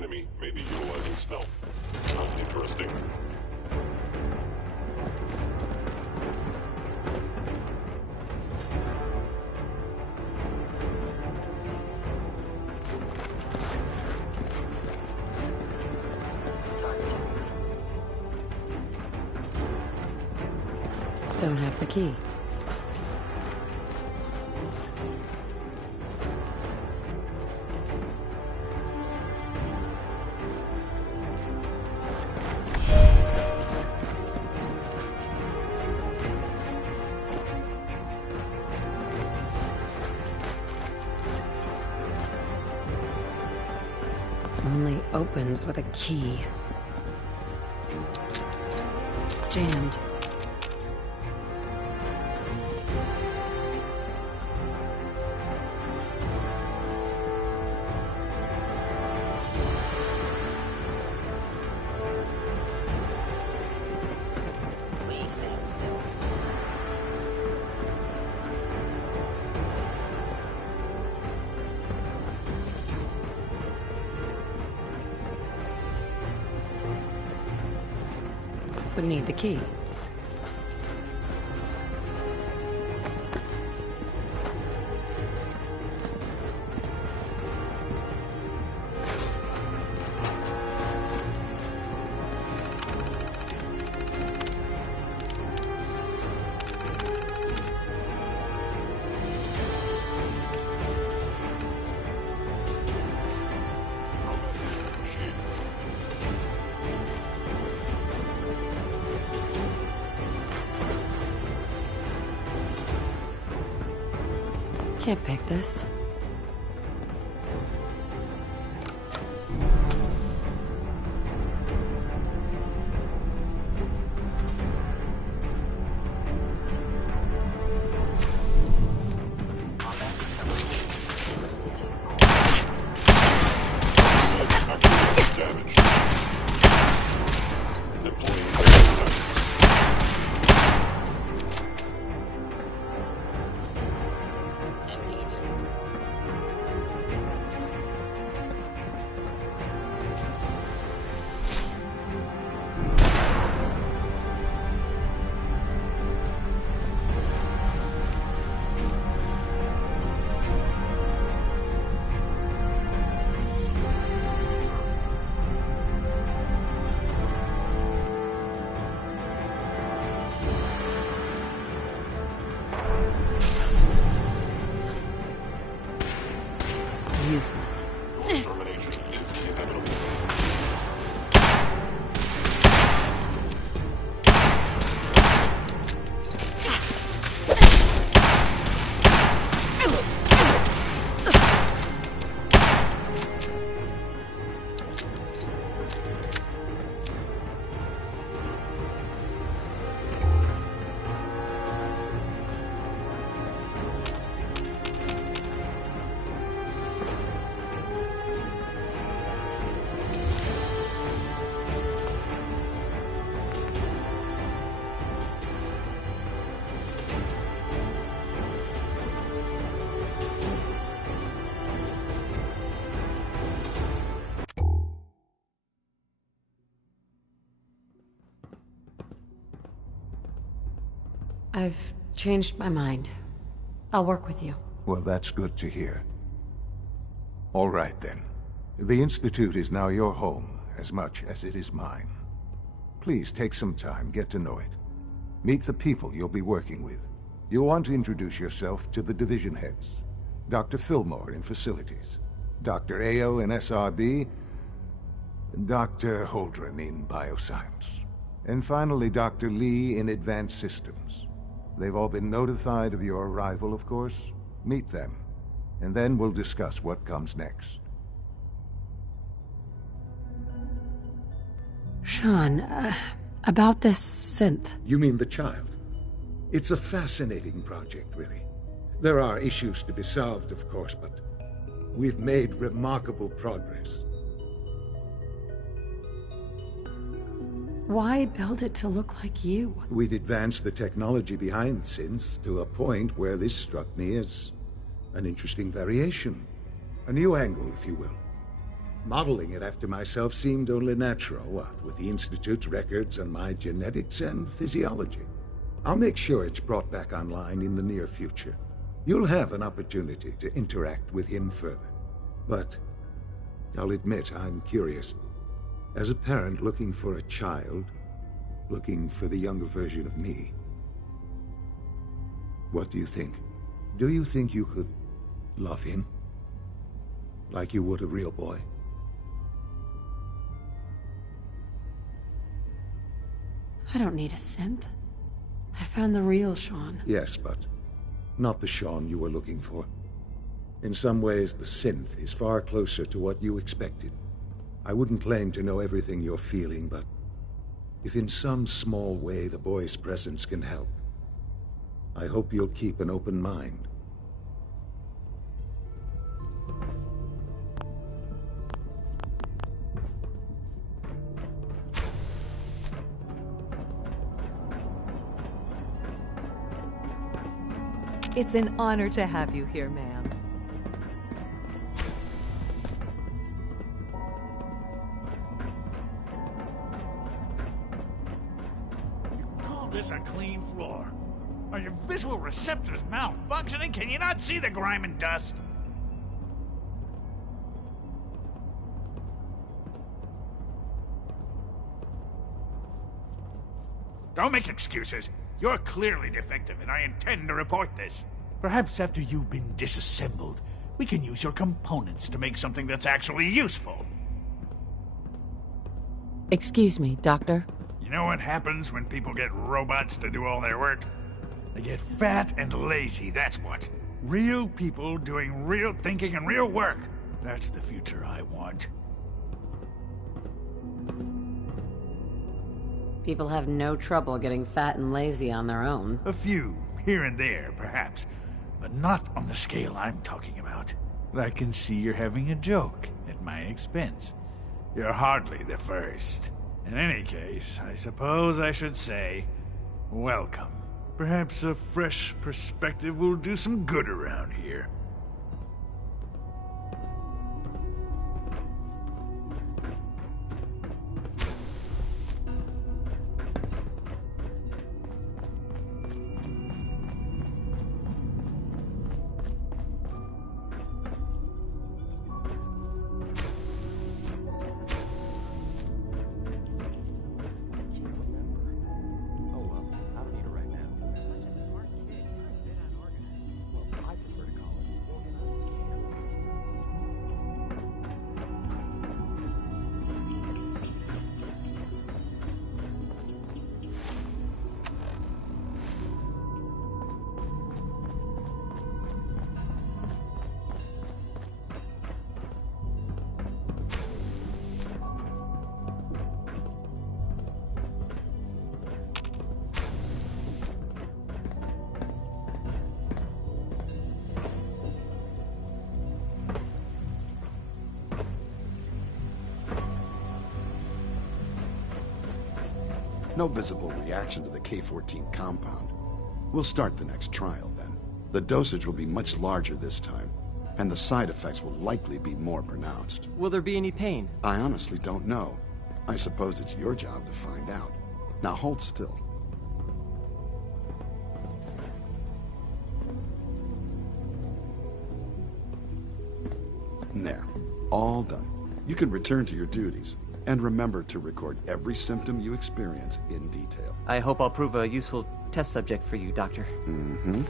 enemy may be utilizing stealth. Interesting. Don't have the key. Only opens with a key. Jammed. Please stand still. Would need the key. Can't pick this. Damage. Deploying. Useless. Termination is inevitable. I've changed my mind. I'll work with you. Well, that's good to hear. All right, then. The Institute is now your home, as much as it is mine. Please take some time, get to know it. Meet the people you'll be working with. You'll want to introduce yourself to the division heads. Dr. Fillmore in Facilities, Dr. Ayo in SRB, Dr. Holdren in Bioscience, and finally Dr. Lee in Advanced Systems. They've all been notified of your arrival, of course. Meet them, and then we'll discuss what comes next. Shaun, about this synth. You mean the child? It's a fascinating project, really. There are issues to be solved, of course, but we've made remarkable progress. Why build it to look like you? We'd advanced the technology behind synths to a point where this struck me as an interesting variation. A new angle, if you will. Modeling it after myself seemed only natural, what, with the Institute's records on my genetics and physiology. I'll make sure it's brought back online in the near future. You'll have an opportunity to interact with him further. But I'll admit I'm curious. As a parent looking for a child, looking for the younger version of me, what do you think? Do you think you could love him? Like you would a real boy? I don't need a synth. I found the real Shaun. Yes, but not the Shaun you were looking for. In some ways, the synth is far closer to what you expected. I wouldn't claim to know everything you're feeling, but if in some small way the boy's presence can help, I hope you'll keep an open mind. It's an honor to have you here, ma'am. You call this a clean floor? Are your visual receptors malfunctioning? Can you not see the grime and dust? Don't make excuses. You're clearly defective, and I intend to report this. Perhaps after you've been disassembled, we can use your components to make something that's actually useful. Excuse me, Doctor. You know what happens when people get robots to do all their work? They get fat and lazy, that's what. Real people doing real thinking and real work. That's the future I want. People have no trouble getting fat and lazy on their own. A few, here and there, perhaps. But not on the scale I'm talking about. But I can see you're having a joke at my expense. You're hardly the first. In any case, I suppose I should say, welcome. Perhaps a fresh perspective will do some good around here. No visible reaction to the K-14 compound. We'll start the next trial then. The dosage will be much larger this time, and the side effects will likely be more pronounced. Will there be any pain? I honestly don't know. I suppose it's your job to find out. Now hold still. There. All done. You can return to your duties. And remember to record every symptom you experience in detail. I hope I'll prove a useful test subject for you, Doctor. Mm-hmm.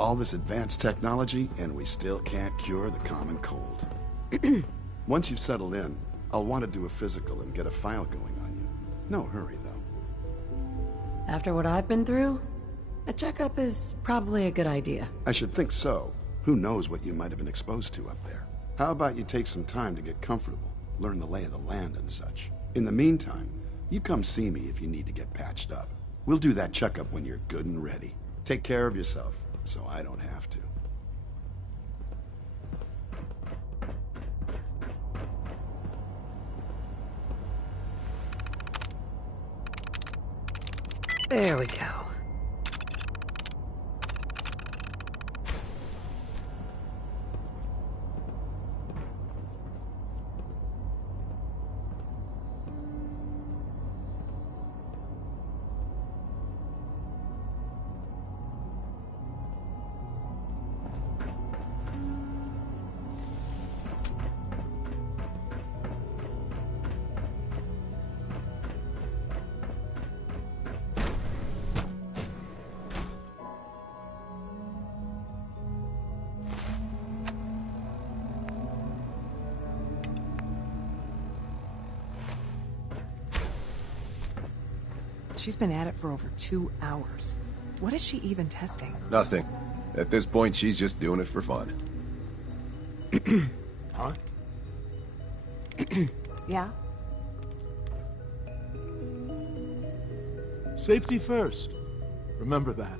All this advanced technology, and we still can't cure the common cold. Once you've settled in, I'll want to do a physical and get a file going on you. No hurry, though. After what I've been through, a checkup is probably a good idea. I should think so. Who knows what you might have been exposed to up there? How about you take some time to get comfortable? Learn the lay of the land and such. In the meantime, you come see me if you need to get patched up. We'll do that checkup when you're good and ready. Take care of yourself, so I don't have to. There we go. She's been at it for over 2 hours. What is she even testing? Nothing. At this point, she's just doing it for fun. Huh? Yeah? Safety first. Remember that.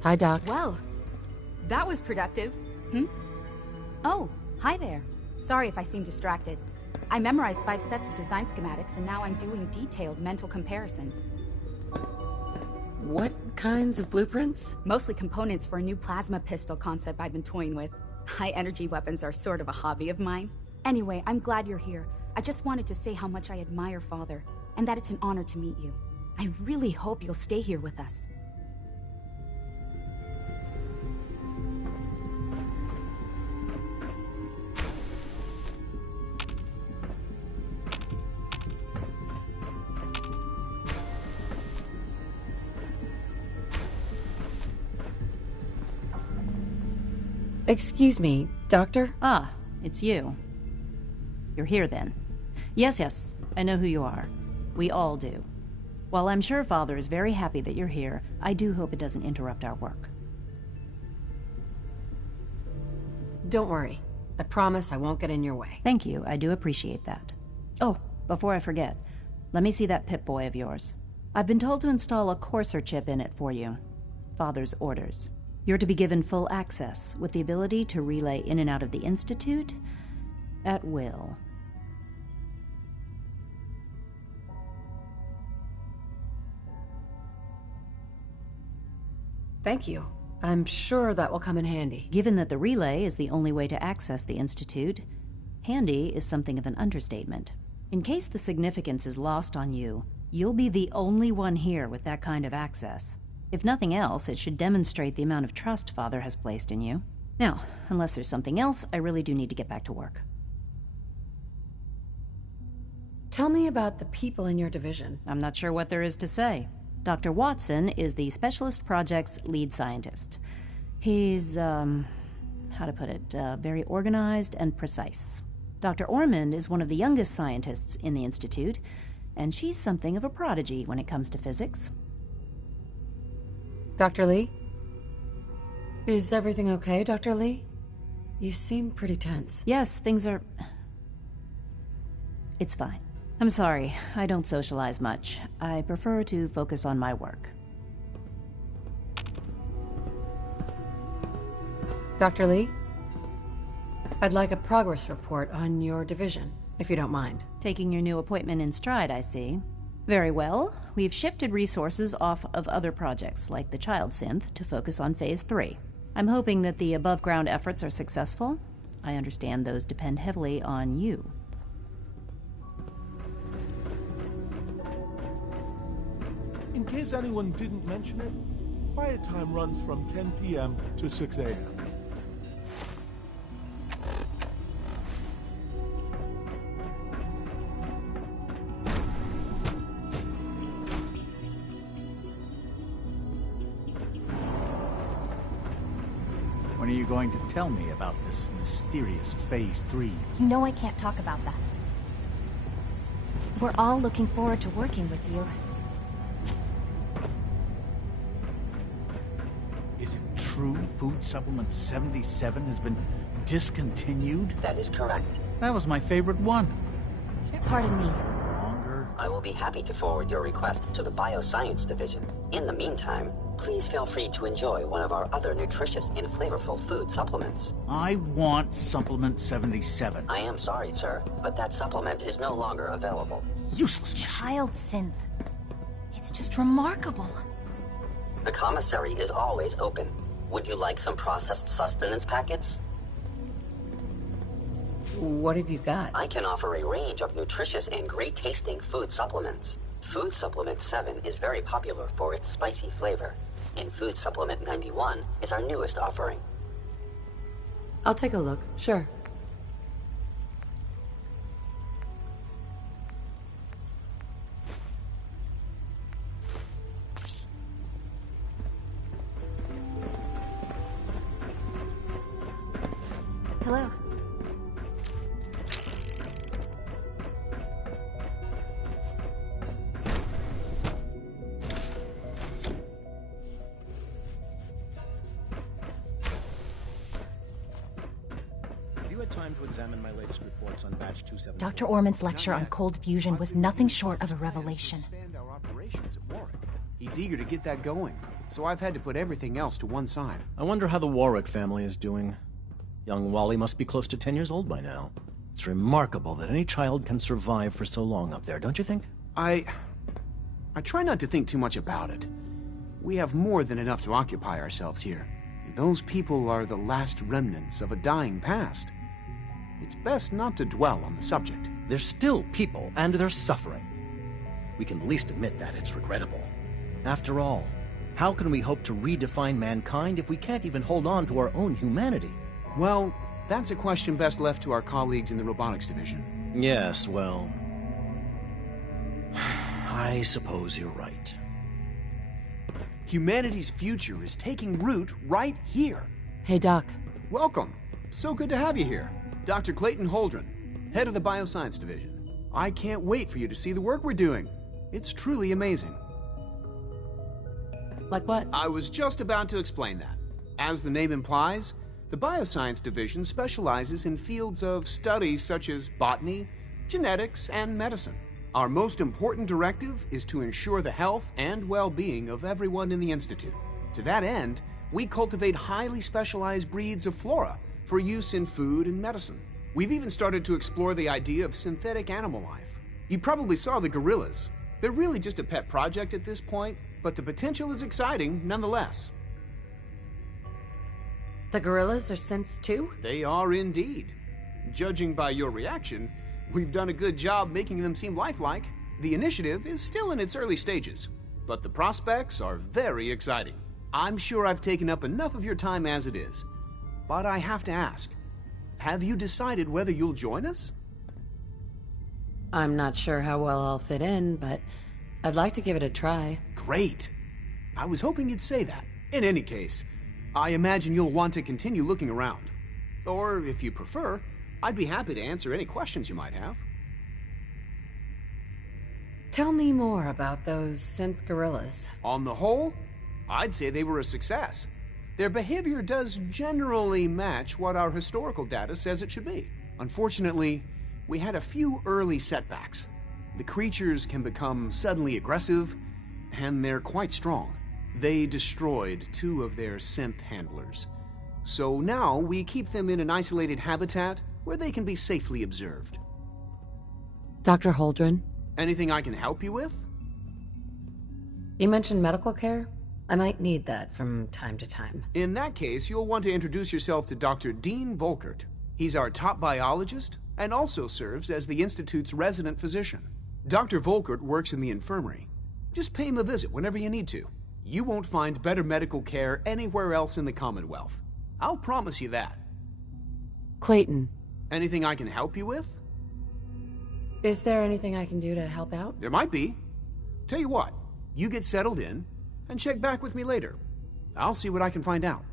Hi, Doc. Well, that was productive. Oh, hi there. Sorry if I seem distracted. I memorized 5 sets of design schematics, and now I'm doing detailed mental comparisons. What kinds of blueprints? Mostly components for a new plasma pistol concept I've been toying with. High-energy weapons are sort of a hobby of mine. Anyway, I'm glad you're here. I just wanted to say how much I admire Father, and that it's an honor to meet you. I really hope you'll stay here with us. Excuse me, Doctor? Ah, it's you. You're here then. Yes, I know who you are. We all do. While I'm sure Father is very happy that you're here, I do hope it doesn't interrupt our work. Don't worry. I promise I won't get in your way. Thank you, I do appreciate that. Oh, before I forget, let me see that Pip-Boy of yours. I've been told to install a Courser chip in it for you. Father's orders. You're to be given full access, with the ability to relay in and out of the Institute at will. Thank you. I'm sure that will come in handy. Given that the relay is the only way to access the Institute, handy is something of an understatement. In case the significance is lost on you, you'll be the only one here with that kind of access. If nothing else, it should demonstrate the amount of trust Father has placed in you. Now, unless there's something else, I really do need to get back to work. Tell me about the people in your division. I'm not sure what there is to say. Dr. Watson is the Specialist Project's lead scientist. He's, how to put it, very organized and precise. Dr. Ormond is one of the youngest scientists in the Institute, and she's something of a prodigy when it comes to physics. Dr. Lee? Is everything okay, Dr. Lee? You seem pretty tense. Yes, things are... It's fine. I'm sorry, I don't socialize much. I prefer to focus on my work. Dr. Lee? I'd like a progress report on your division, if you don't mind. Taking your new appointment in stride, I see. Very well. We've shifted resources off of other projects, like the Child Synth, to focus on Phase 3. I'm hoping that the above-ground efforts are successful. I understand those depend heavily on you. In case anyone didn't mention it, quiet time runs from 10 p.m. to 6 a.m. When are you going to tell me about this mysterious Phase 3? You know I can't talk about that. We're all looking forward to working with you. Is it true Food Supplement 77 has been discontinued? That is correct. That was my favorite one. Pardon me. Longer. I will be happy to forward your request to the Bioscience Division. In the meantime, please feel free to enjoy one of our other nutritious and flavorful food supplements. I want Supplement 77. I am sorry, sir, but that supplement is no longer available. Useless machine. Child Synth. It's just remarkable. The commissary is always open. Would you like some processed sustenance packets? What have you got? I can offer a range of nutritious and great-tasting food supplements. Food Supplement 7 is very popular for its spicy flavor, and Food Supplement 91 is our newest offering. I'll take a look, sure. Hello. time to examine my latest reports on batch 274? Dr. Orman's lecture on cold fusion was nothing short of a revelation. Expand our operations at Warwick. He's eager to get that going, so I've had to put everything else to one side. I wonder how the Warwick family is doing. Young Wally must be close to 10 years old by now. It's remarkable that any child can survive for so long up there, don't you think? I try not to think too much about it. We have more than enough to occupy ourselves here. And those people are the last remnants of a dying past. It's best not to dwell on the subject. They're still people, and they're suffering. We can at least admit that it's regrettable. After all, how can we hope to redefine mankind if we can't even hold on to our own humanity? Well, that's a question best left to our colleagues in the robotics division. Yes, well... I suppose you're right. Humanity's future is taking root right here. Hey, Doc. Welcome. So good to have you here. Dr. Clayton Holdren, head of the Bioscience Division. I can't wait for you to see the work we're doing. It's truly amazing. Like what? I was just about to explain that. As the name implies, the Bioscience Division specializes in fields of study such as botany, genetics, and medicine. Our most important directive is to ensure the health and well-being of everyone in the Institute. To that end, we cultivate highly specialized breeds of flora for use in food and medicine. We've even started to explore the idea of synthetic animal life. You probably saw the gorillas. They're really just a pet project at this point, but the potential is exciting nonetheless. The gorillas are synths too? They are indeed. Judging by your reaction, we've done a good job making them seem lifelike. The initiative is still in its early stages, but the prospects are very exciting. I'm sure I've taken up enough of your time as it is, but I have to ask, have you decided whether you'll join us? I'm not sure how well I'll fit in, but I'd like to give it a try. Great. I was hoping you'd say that. In any case, I imagine you'll want to continue looking around. Or, if you prefer, I'd be happy to answer any questions you might have. Tell me more about those synth gorillas. On the whole, I'd say they were a success. Their behavior does generally match what our historical data says it should be. Unfortunately, we had a few early setbacks. The creatures can become suddenly aggressive, and they're quite strong. They destroyed 2 of their synth handlers. So now we keep them in an isolated habitat where they can be safely observed. Dr. Holdren? Anything I can help you with? You mentioned medical care? I might need that from time to time. In that case, you'll want to introduce yourself to Dr. Dean Volkert. He's our top biologist and also serves as the Institute's resident physician. Dr. Volkert works in the infirmary. Just pay him a visit whenever you need to. You won't find better medical care anywhere else in the Commonwealth. I'll promise you that. Clayton. Anything I can help you with? Is there anything I can do to help out? There might be. Tell you what, you get settled in and check back with me later. I'll see what I can find out.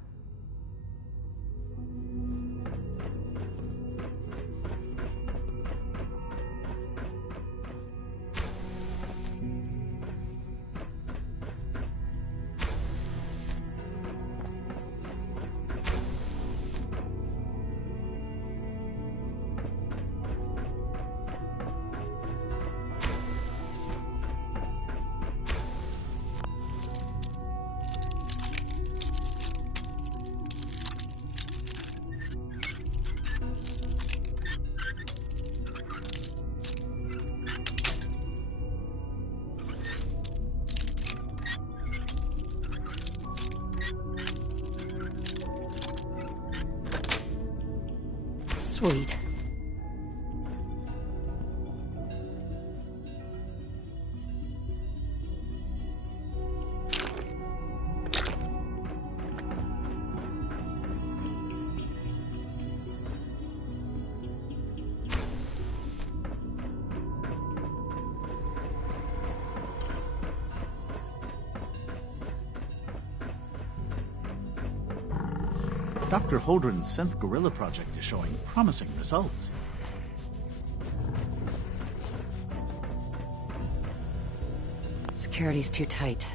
Sweet. Dr. Holdren's synth gorilla project is showing promising results. Security's too tight.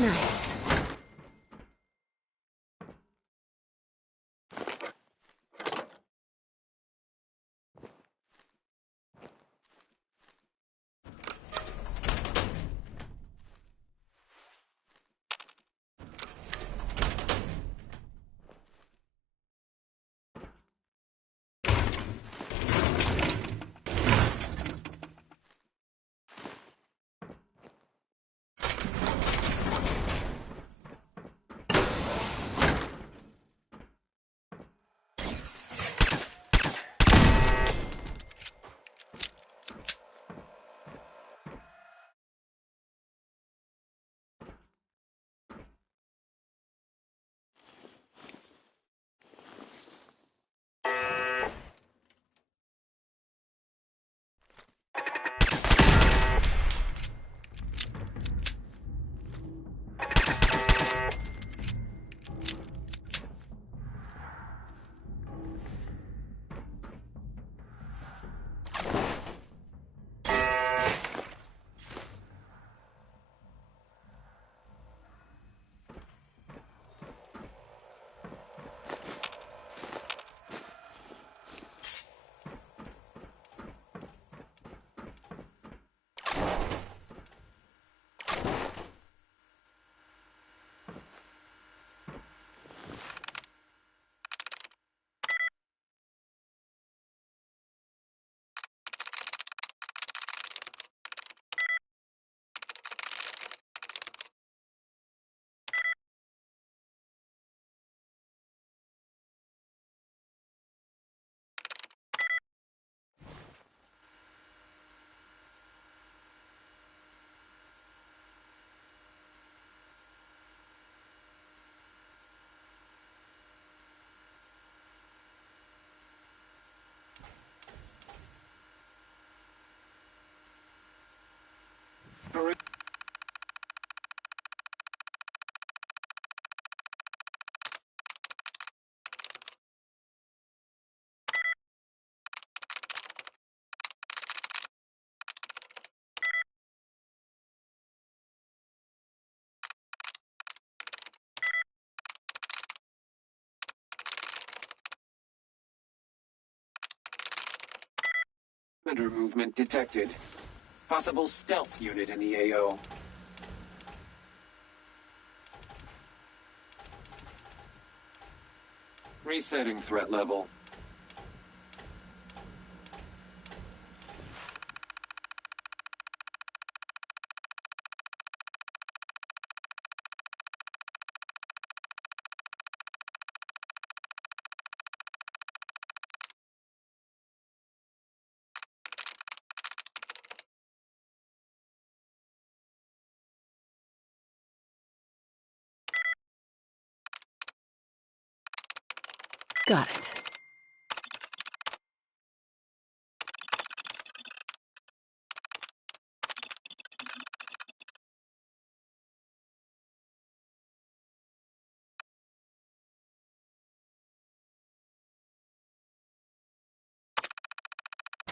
Nice. Commander movement detected. Possible stealth unit in the AO. Resetting threat level. Got it.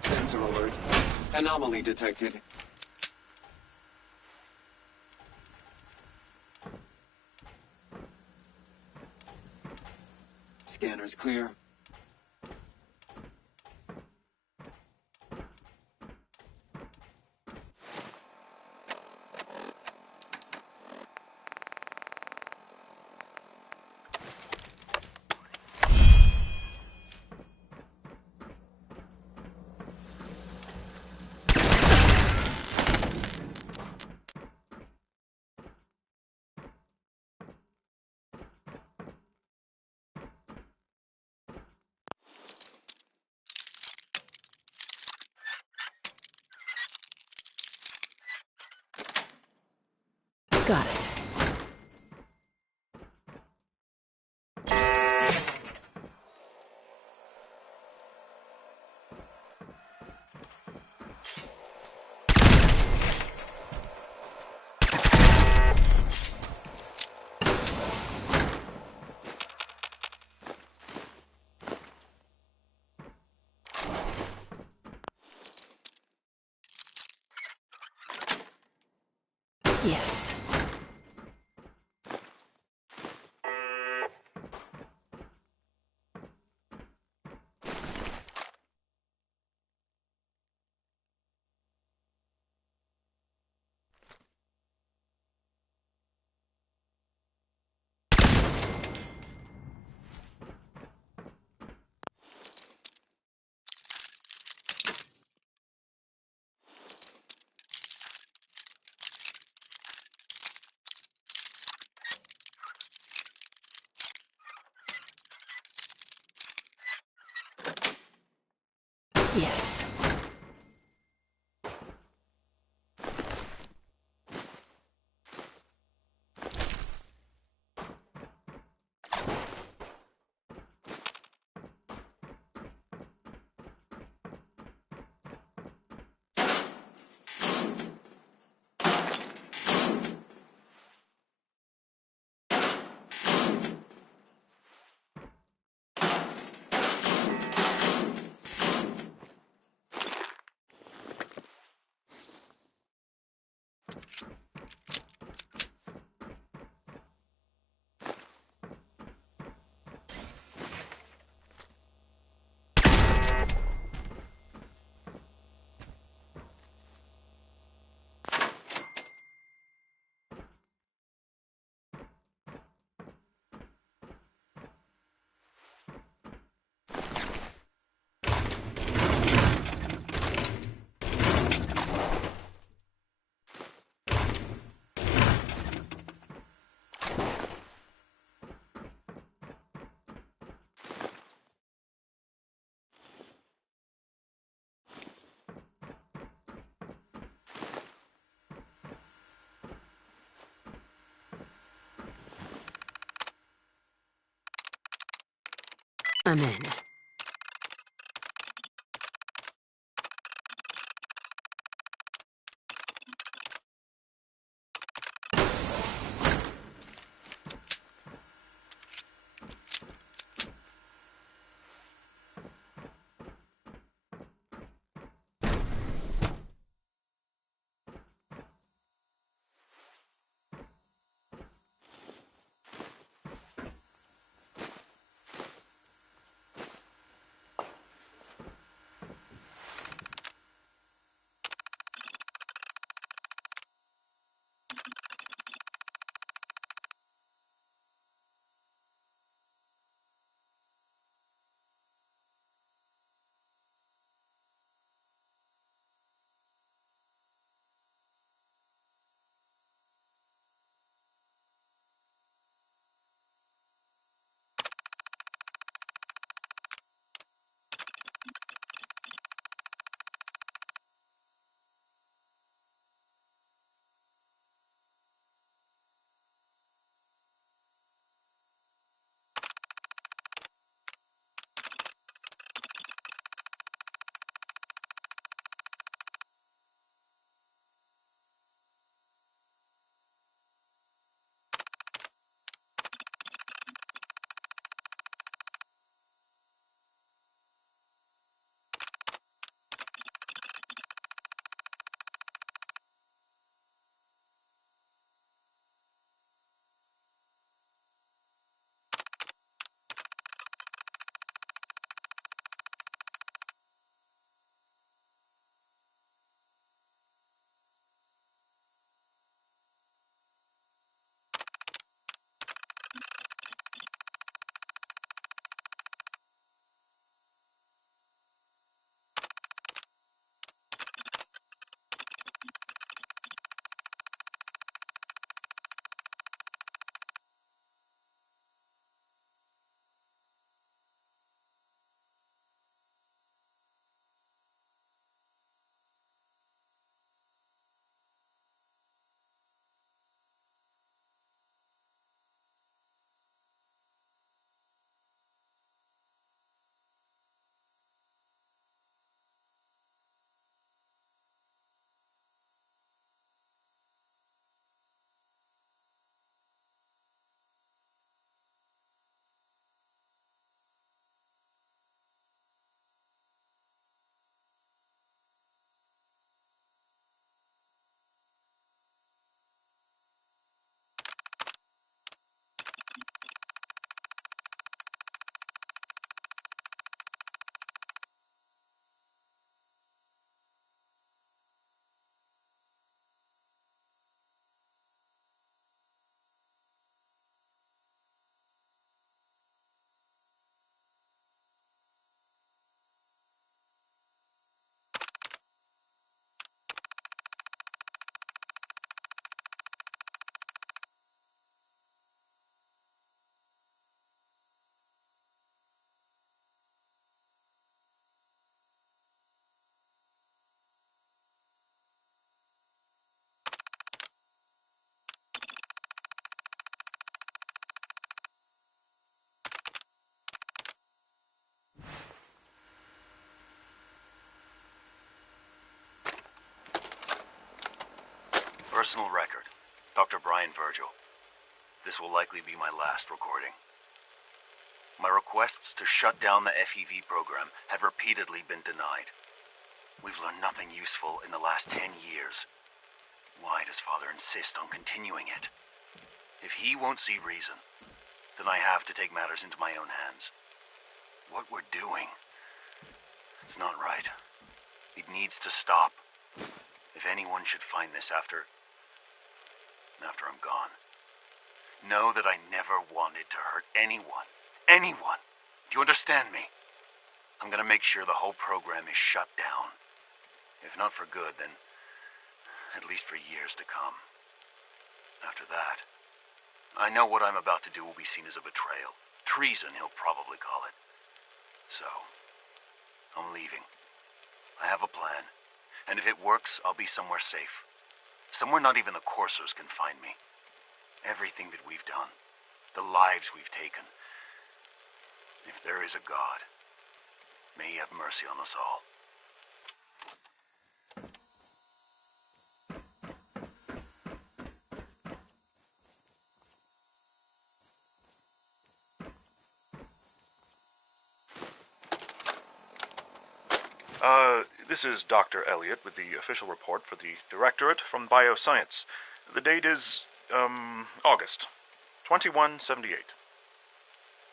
Sensor alert. Anomaly detected. Scanners clear. Got it. Yes. Yes. I'm in. Personal record. Dr. Brian Virgil. This will likely be my last recording. My requests to shut down the FEV program have repeatedly been denied. We've learned nothing useful in the last 10 years. Why does Father insist on continuing it? If he won't see reason, then I have to take matters into my own hands. What we're doing, it's not right. It needs to stop. If anyone should find this after I'm gone, know that I never wanted to hurt anyone. Anyone! Do you understand me? I'm gonna make sure the whole program is shut down. If not for good, then at least for years to come. After that, I know what I'm about to do will be seen as a betrayal. Treason, he'll probably call it. So, I'm leaving. I have a plan, and if it works, I'll be somewhere safe. Somewhere not even the coursers can find me. Everything that we've done, the lives we've taken. If there is a God, may he have mercy on us all. This is Dr. Elliot with the official report for the Directorate from Bioscience. The date is, August 2178.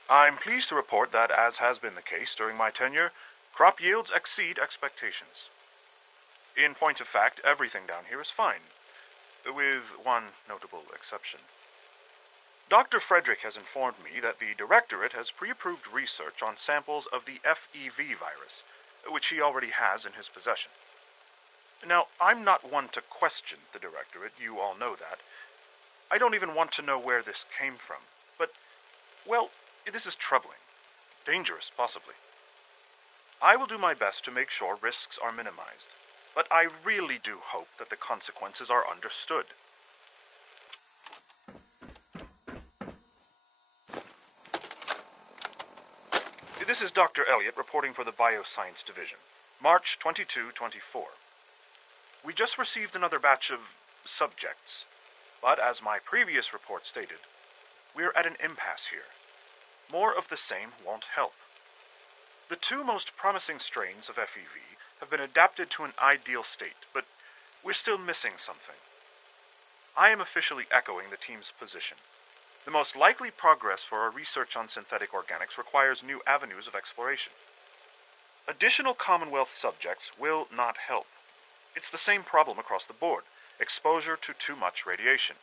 I'm pleased to report that, as has been the case during my tenure, crop yields exceed expectations. In point of fact, everything down here is fine, with one notable exception. Dr. Frederick has informed me that the Directorate has pre-approved research on samples of the FEV virus, which he already has in his possession. Now, I'm not one to question the Directorate, you all know that. I don't even want to know where this came from, but, well, this is troubling. Dangerous, possibly. I will do my best to make sure risks are minimized, but I really do hope that the consequences are understood. This is Dr. Elliot reporting for the Bioscience Division, March 22-24. We just received another batch of subjects, but as my previous report stated, we're at an impasse here. More of the same won't help. The two most promising strains of FEV have been adapted to an ideal state, but we're still missing something. I am officially echoing the team's position. The most likely progress for our research on synthetic organics requires new avenues of exploration. Additional Commonwealth subjects will not help. It's the same problem across the board, exposure to too much radiation.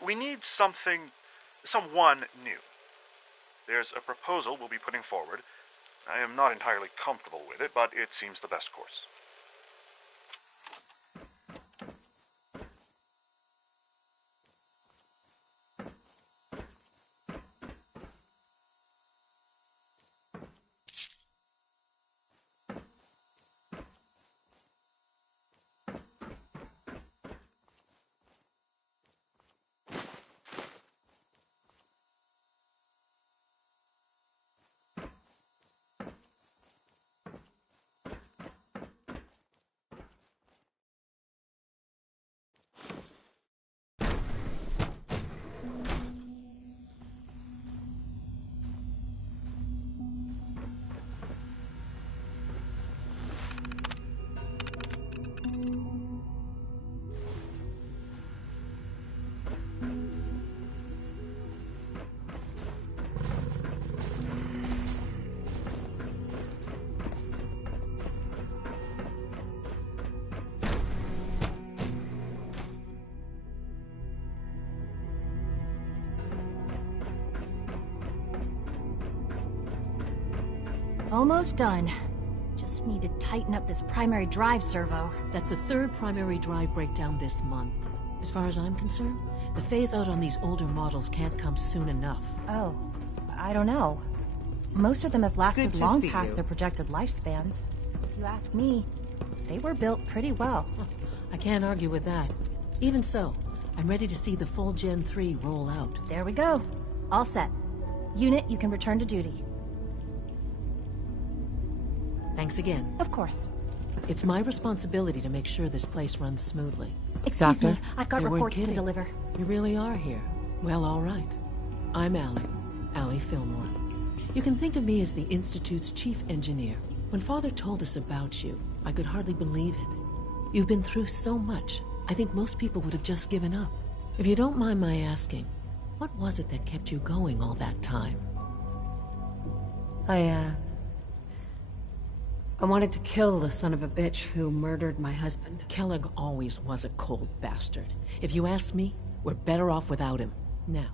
We need someone new. There's a proposal we'll be putting forward. I am not entirely comfortable with it, but it seems the best course. Almost done. Just need to tighten up this primary drive servo. That's the third primary drive breakdown this month. As far as I'm concerned, the phase-out on these older models can't come soon enough. Oh, I don't know. Most of them have lasted long past you. their projected lifespans. If you ask me, they were built pretty well. I can't argue with that. Even so, I'm ready to see the full Gen 3 roll out. There we go. All set. Unit, you can return to duty. Thanks again. Of course. It's my responsibility to make sure this place runs smoothly. Excuse Doctor? me, I've got They weren't reports to kidding. deliver. You really are here. Well, all right. I'm Allie Fillmore. You can think of me as the Institute's chief engineer. When Father told us about you, I could hardly believe it. You've been through so much, I think most people would have just given up. If you don't mind my asking, what was it that kept you going all that time? I wanted to kill the son of a bitch who murdered my husband. Kellogg always was a cold bastard. If you ask me, we're better off without him. Now,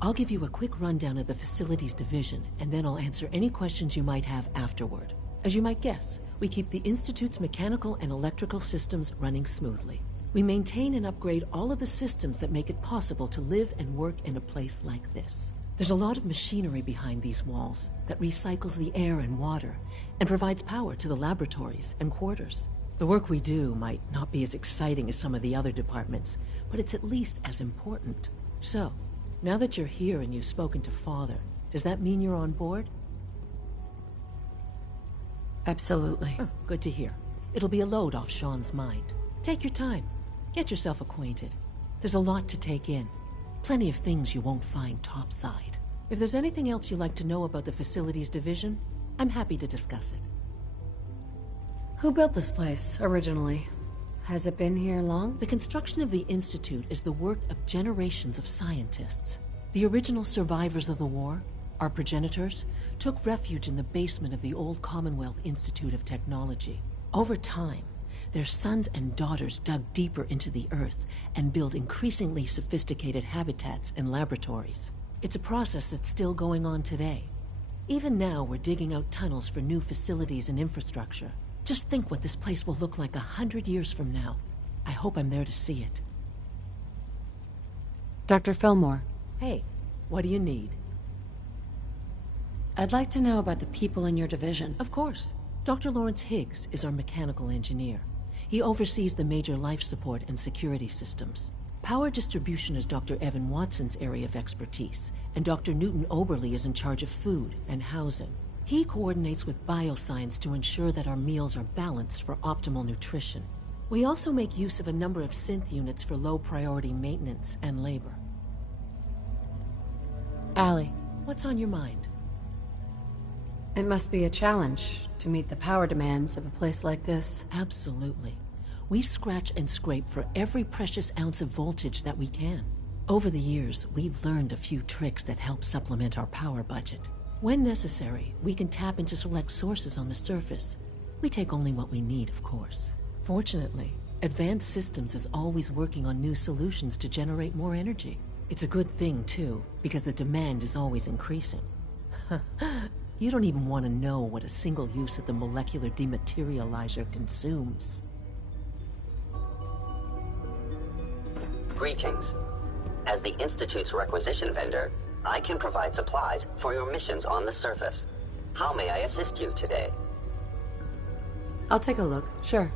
I'll give you a quick rundown of the facilities division, and then I'll answer any questions you might have afterward. As you might guess, we keep the Institute's mechanical and electrical systems running smoothly. We maintain and upgrade all of the systems that make it possible to live and work in a place like this. There's a lot of machinery behind these walls that recycles the air and water and provides power to the laboratories and quarters. The work we do might not be as exciting as some of the other departments, but it's at least as important. So, now that you're here and you've spoken to Father, does that mean you're on board? Absolutely. Oh, good to hear. It'll be a load off Shaun's mind. Take your time. Get yourself acquainted. There's a lot to take in. Plenty of things you won't find topside. If there's anything else you'd like to know about the facilities division, I'm happy to discuss it. Who built this place, originally? Has it been here long? The construction of the Institute is the work of generations of scientists. The original survivors of the war, our progenitors, took refuge in the basement of the old Commonwealth Institute of Technology. Over time, their sons and daughters dug deeper into the earth and built increasingly sophisticated habitats and laboratories. It's a process that's still going on today. Even now, we're digging out tunnels for new facilities and infrastructure. Just think what this place will look like 100 years from now. I hope I'm there to see it. Dr. Fillmore. Hey, what do you need? I'd like to know about the people in your division. Of course. Dr. Lawrence Higgs is our mechanical engineer. He oversees the major life support and security systems. Power distribution is Dr. Evan Watson's area of expertise, and Dr. Newton Oberly is in charge of food and housing. He coordinates with bioscience to ensure that our meals are balanced for optimal nutrition. We also make use of a number of synth units for low-priority maintenance and labor. Allie. What's on your mind? It must be a challenge to meet the power demands of a place like this. Absolutely. We scratch and scrape for every precious ounce of voltage that we can. Over the years, we've learned a few tricks that help supplement our power budget. When necessary, we can tap into select sources on the surface. We take only what we need, of course. Fortunately, Advanced Systems is always working on new solutions to generate more energy. It's a good thing, too, because the demand is always increasing. You don't even want to know what a single use of the molecular dematerializer consumes. Greetings. As the Institute's requisition vendor, I can provide supplies for your missions on the surface. How may I assist you today? I'll take a look, sure.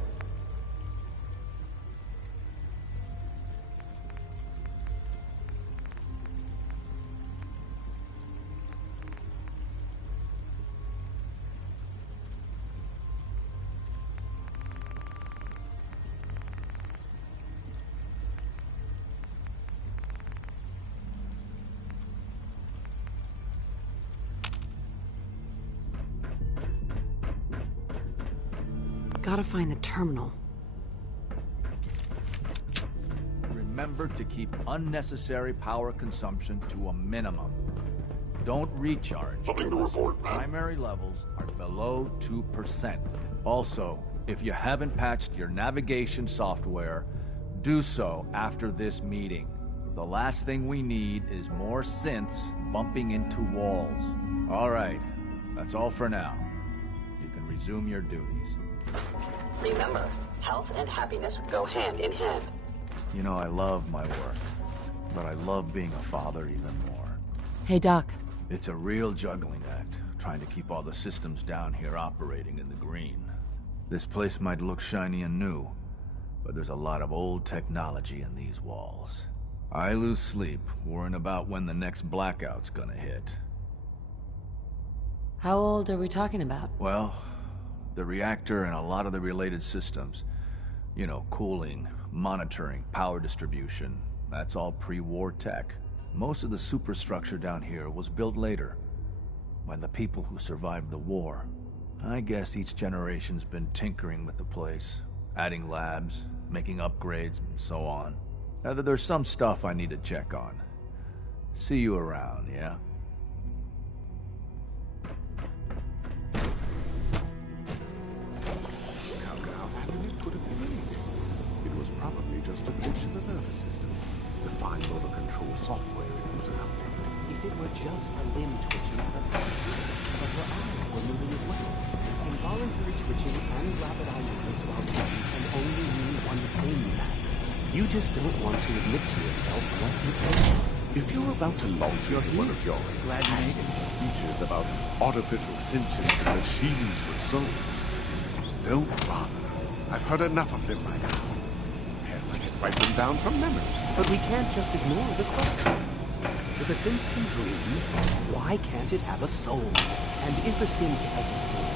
Gotta find the terminal. Remember to keep unnecessary power consumption to a minimum. Don't recharge. Nothing to report, man. Primary levels are below 2%. Also, if you haven't patched your navigation software, do so after this meeting. The last thing we need is more synths bumping into walls. All right, that's all for now. You can resume your duties. Remember, health and happiness go hand in hand. You know, I love my work, but I love being a father even more. Hey, Doc. It's a real juggling act, trying to keep all the systems down here operating in the green. This place might look shiny and new, but there's a lot of old technology in these walls. I lose sleep worrying about when the next blackout's gonna hit. How old are we talking about? Well, the reactor and a lot of the related systems. You know, cooling, monitoring, power distribution. That's all pre-war tech. Most of the superstructure down here was built later, by the people who survived the war. I guess each generation's been tinkering with the place, adding labs, making upgrades, and so on. There's some stuff I need to check on. See you around, yeah? It was probably just a glitch in the nervous system. The fine motor control software it was an update. If it were just a limb twitching, but her eyes were moving as well. Involuntary twitching and rapid eye movements while sleeping can only mean one thing, Max. You just don't want to admit to yourself what you can. If you're about to launch into one of your passionate speeches about artificial sentience and machines with souls, don't bother. I've heard enough of them by now. Hell, I can write them down from memory. But we can't just ignore the question. If a synth can dream, why can't it have a soul? And if a synth has a soul,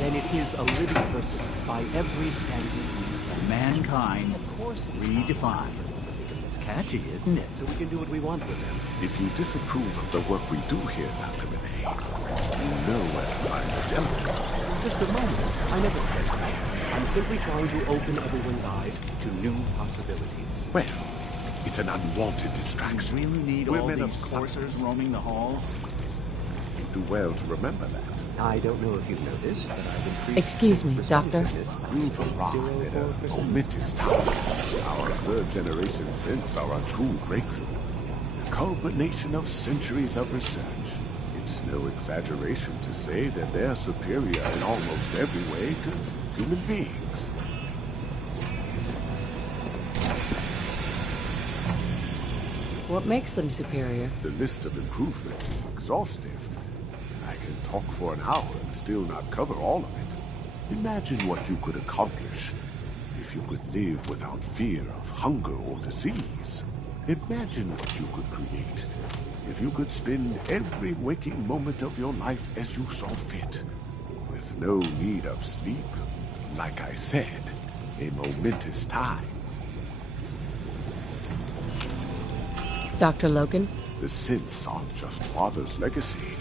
then it is a living person by every standard we can. Mankind redefined. It's catchy, isn't it? So we can do what we want with them. If you disapprove of the work we do here, Dr. Benet, you know where to find the devil. Just a moment. I never said that. I'm simply trying to open everyone's eyes to new possibilities. Well, it's an unwanted distraction. You really need We're all men these of coursers roaming the halls? You do well to remember that. I don't know if you've noticed, but I've increased... Excuse me, Doctor. You've arrived at a momentous time. Our third-generation synths are a true breakthrough. The culmination of centuries of research. It's no exaggeration to say that they're superior in almost every way to human beings. What makes them superior? The list of improvements is exhaustive. I can talk for an hour and still not cover all of it. Imagine what you could accomplish if you could live without fear of hunger or disease. Imagine what you could create if you could spend every waking moment of your life as you saw fit, with no need of sleep. Like I said, a momentous time. Dr. Logan? The synths aren't just Father's legacy.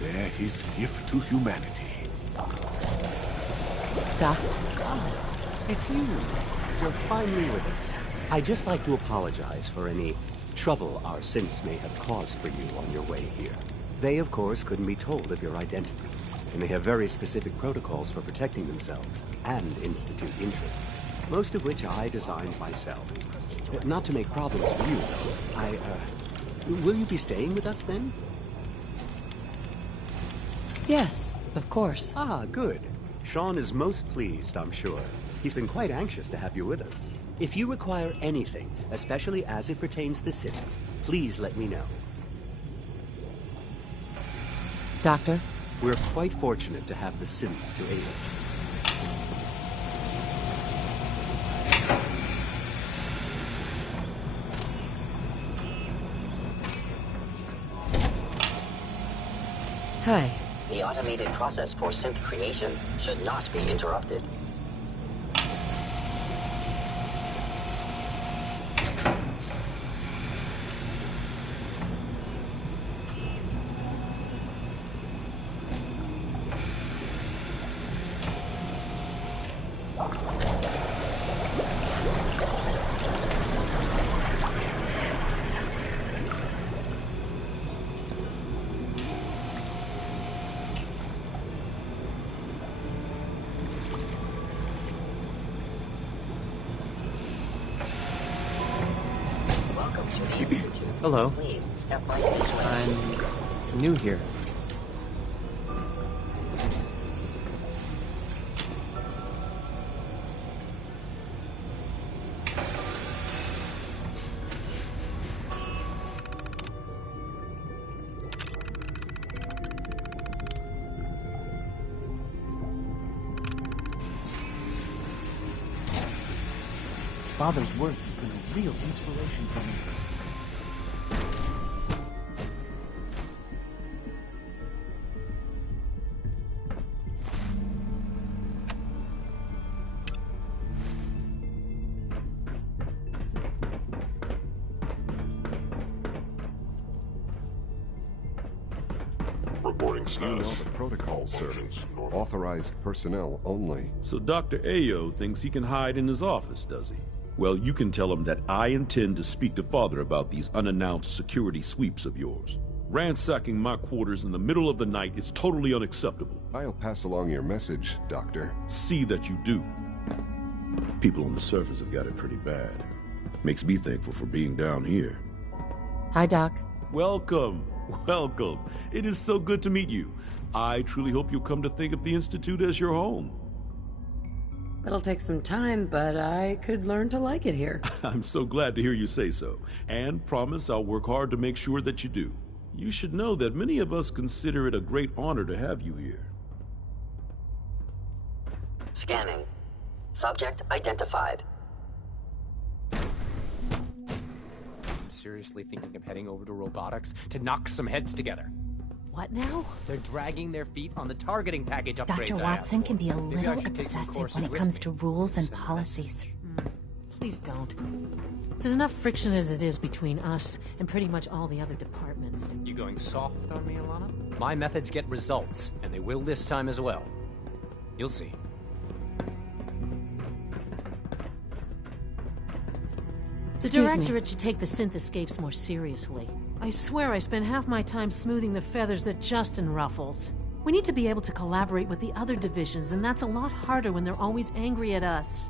They're his gift to humanity. Doc? It's you. You're finally with us. I'd just like to apologize for any trouble our synths may have caused for you on your way here. They, of course, couldn't be told of your identity, and they have very specific protocols for protecting themselves and Institute interests, most of which I designed myself. Not to make problems for you, though. Will you be staying with us, then? Yes, of course. Ah, good. Shaun is most pleased, I'm sure. He's been quite anxious to have you with us. If you require anything, especially as it pertains to synths, please let me know. Doctor? We're quite fortunate to have the synths to aid us. Hi. The automated process for synth creation should not be interrupted. Hello. Please, step right this way. I'm new here. Father's work has been a real inspiration for me. Reporting You know status. the protocol, sir. Functions normal. Authorized personnel only. So Dr. Ayo thinks he can hide in his office, does he? Well, you can tell him that I intend to speak to Father about these unannounced security sweeps of yours. Ransacking my quarters in the middle of the night is totally unacceptable. I'll pass along your message, Doctor. See that you do. People on the surface have got it pretty bad. Makes me thankful for being down here. Hi, Doc. Welcome. Welcome. It is so good to meet you. I truly hope you'll come to think of the Institute as your home. It'll take some time, but I could learn to like it here. I'm so glad to hear you say so, and promise I'll work hard to make sure that you do. You should know that many of us consider it a great honor to have you here. Scanning. Subject identified. I'm seriously thinking of heading over to robotics to knock some heads together. What now? They're dragging their feet on the targeting package upgrades. Dr. I Watson asked can for. be a Maybe I little should take some obsessive courses when it with comes me. to rules and policies. Please don't. There's enough friction as it is between us and pretty much all the other departments. You going soft on me, Alana? My methods get results, and they will this time as well. You'll see. The Directorate should take the synth escapes more seriously. I swear I spend half my time smoothing the feathers that Justin ruffles. We need to be able to collaborate with the other divisions, and that's a lot harder when they're always angry at us.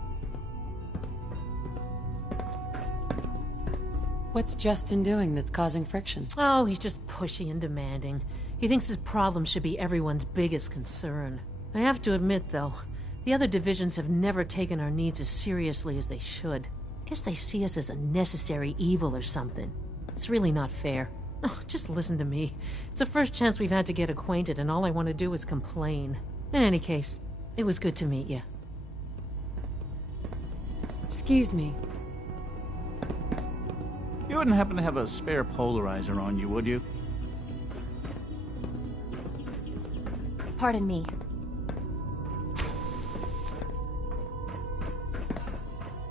What's Justin doing that's causing friction? Oh, he's just pushy and demanding. He thinks his problem should be everyone's biggest concern. I have to admit, though, the other divisions have never taken our needs as seriously as they should. I guess they see us as a necessary evil or something. It's really not fair. Oh, just listen to me. It's the first chance we've had to get acquainted, and all I want to do is complain. In any case, it was good to meet you. Excuse me. You wouldn't happen to have a spare polarizer on you, would you? Pardon me.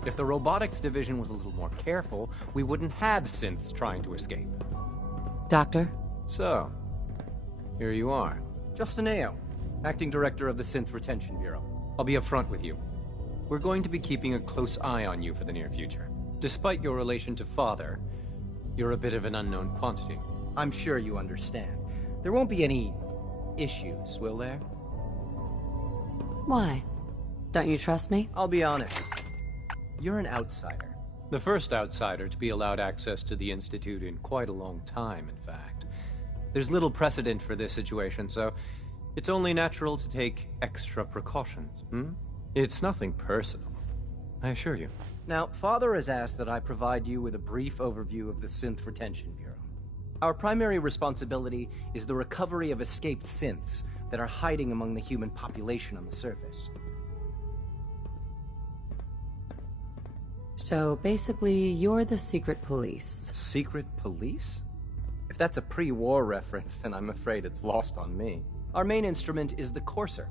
If the robotics division was a little more careful, we wouldn't have synths trying to escape. Doctor? So, here you are. Justin Ayo, Acting Director of the Synth Retention Bureau. I'll be upfront with you. We're going to be keeping a close eye on you for the near future. Despite your relation to Father, you're a bit of an unknown quantity. I'm sure you understand. There won't be any issues, will there? Why? Don't you trust me? I'll be honest. You're an outsider. The first outsider to be allowed access to the Institute in quite a long time, in fact. There's little precedent for this situation, so it's only natural to take extra precautions, It's nothing personal, I assure you. Now, Father has asked that I provide you with a brief overview of the Synth Retention Bureau. Our primary responsibility is the recovery of escaped synths that are hiding among the human population on the surface. So basically, you're the secret police. Secret police? If that's a pre-war reference, then I'm afraid it's lost on me. Our main instrument is the Courser,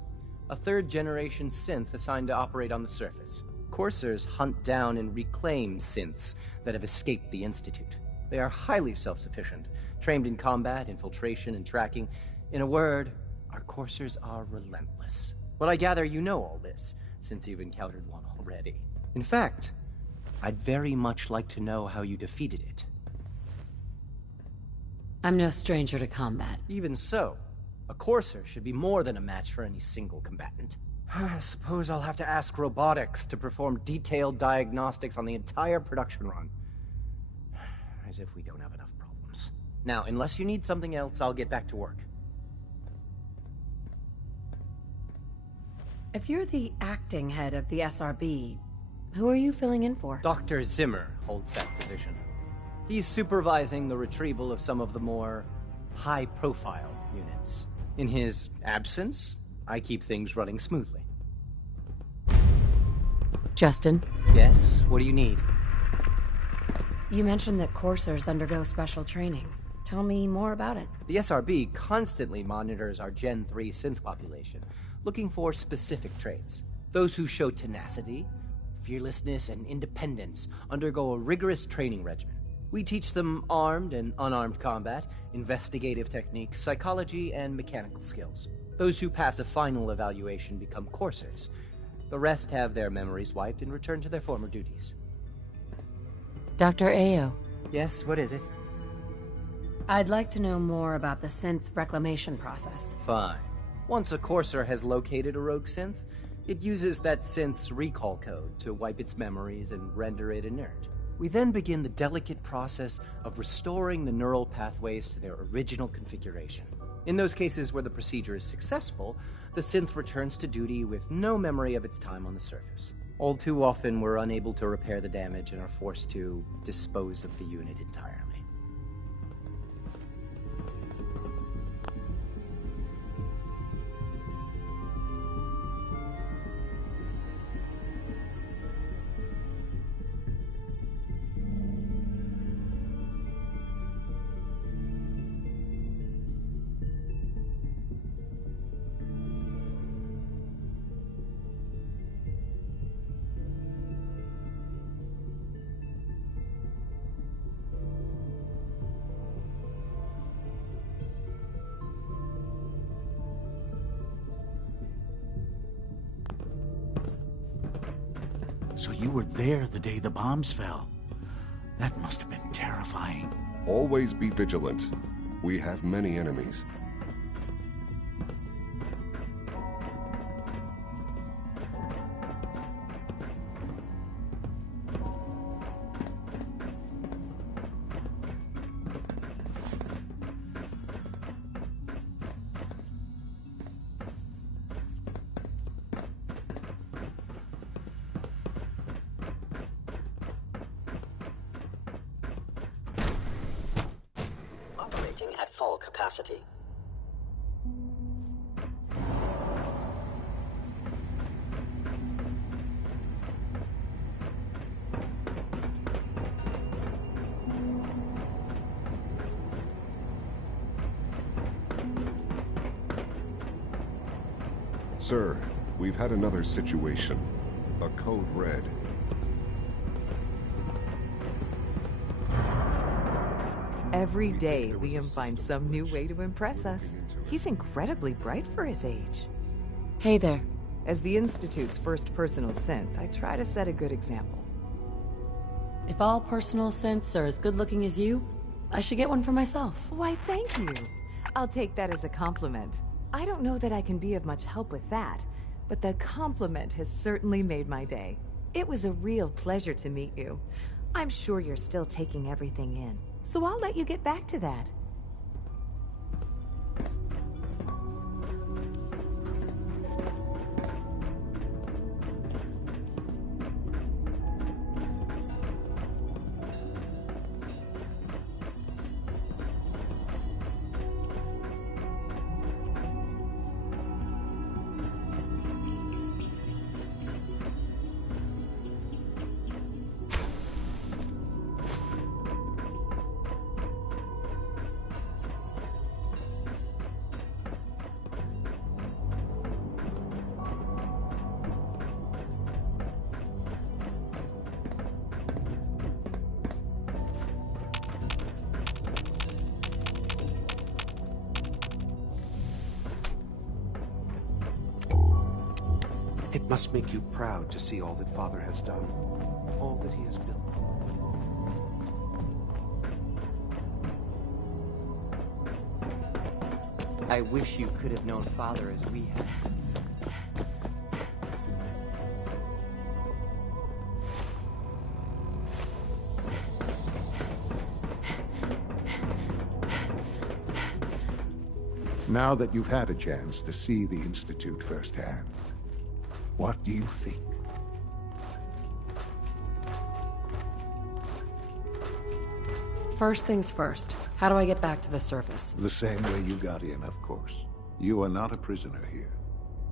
a third-generation synth assigned to operate on the surface. Coursers hunt down and reclaim synths that have escaped the Institute. They are highly self-sufficient, trained in combat, infiltration, and tracking. In a word, our Coursers are relentless. Well, I gather you know all this, since you've encountered one already. In fact, I'd very much like to know how you defeated it. I'm no stranger to combat. Even so, a Courser should be more than a match for any single combatant. I suppose I'll have to ask robotics to perform detailed diagnostics on the entire production run. As if we don't have enough problems. Now, unless you need something else, I'll get back to work. If you're the acting head of the SRB, who are you filling in for? Dr. Zimmer holds that position. He's supervising the retrieval of some of the more high-profile units. In his absence, I keep things running smoothly. Justin? Yes? What do you need? You mentioned that coursers undergo special training. Tell me more about it. The SRB constantly monitors our Gen 3 synth population, looking for specific traits. Those who show tenacity, fearlessness, and independence undergo a rigorous training regimen. We teach them armed and unarmed combat, investigative techniques, psychology, and mechanical skills. Those who pass a final evaluation become coursers. The rest have their memories wiped and return to their former duties. Dr. Ayo. Yes, what is it? I'd like to know more about the synth reclamation process. Fine. Once a courser has located a rogue synth, it uses that synth's recall code to wipe its memories and render it inert. We then begin the delicate process of restoring the neural pathways to their original configuration. In those cases where the procedure is successful, the synth returns to duty with no memory of its time on the surface. All too often, we're unable to repair the damage and are forced to dispose of the unit entirely. So you were there the day the bombs fell. That must have been terrifying. Always be vigilant. We have many enemies. Operating at full capacity. Sir, we've had another situation. A code red. Every day, Liam finds some new way to impress us. He's incredibly bright for his age. Hey there. As the Institute's first personal synth, I try to set a good example. If all personal synths are as good looking as you, I should get one for myself. Why, thank you. I'll take that as a compliment. I don't know that I can be of much help with that, but the compliment has certainly made my day. It was a real pleasure to meet you. I'm sure you're still taking everything in, so I'll let you get back to that. It must make you proud to see all that Father has done, all that he has built. I wish you could have known Father as we have. Now that you've had a chance to see the Institute firsthand, what do you think? First things first, how do I get back to the surface? The same way you got in, of course. You are not a prisoner here.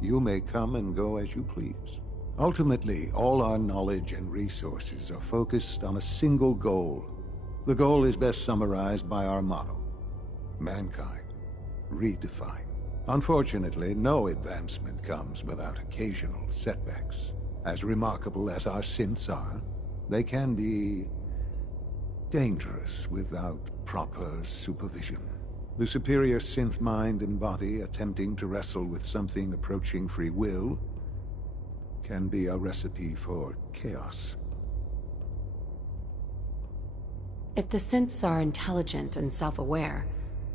You may come and go as you please. Ultimately, all our knowledge and resources are focused on a single goal. The goal is best summarized by our motto: mankind redefined. Unfortunately, no advancement comes without occasional setbacks. As remarkable as our synths are, they can be dangerous without proper supervision. The superior synth mind and body attempting to wrestle with something approaching free will can be a recipe for chaos. If the synths are intelligent and self-aware,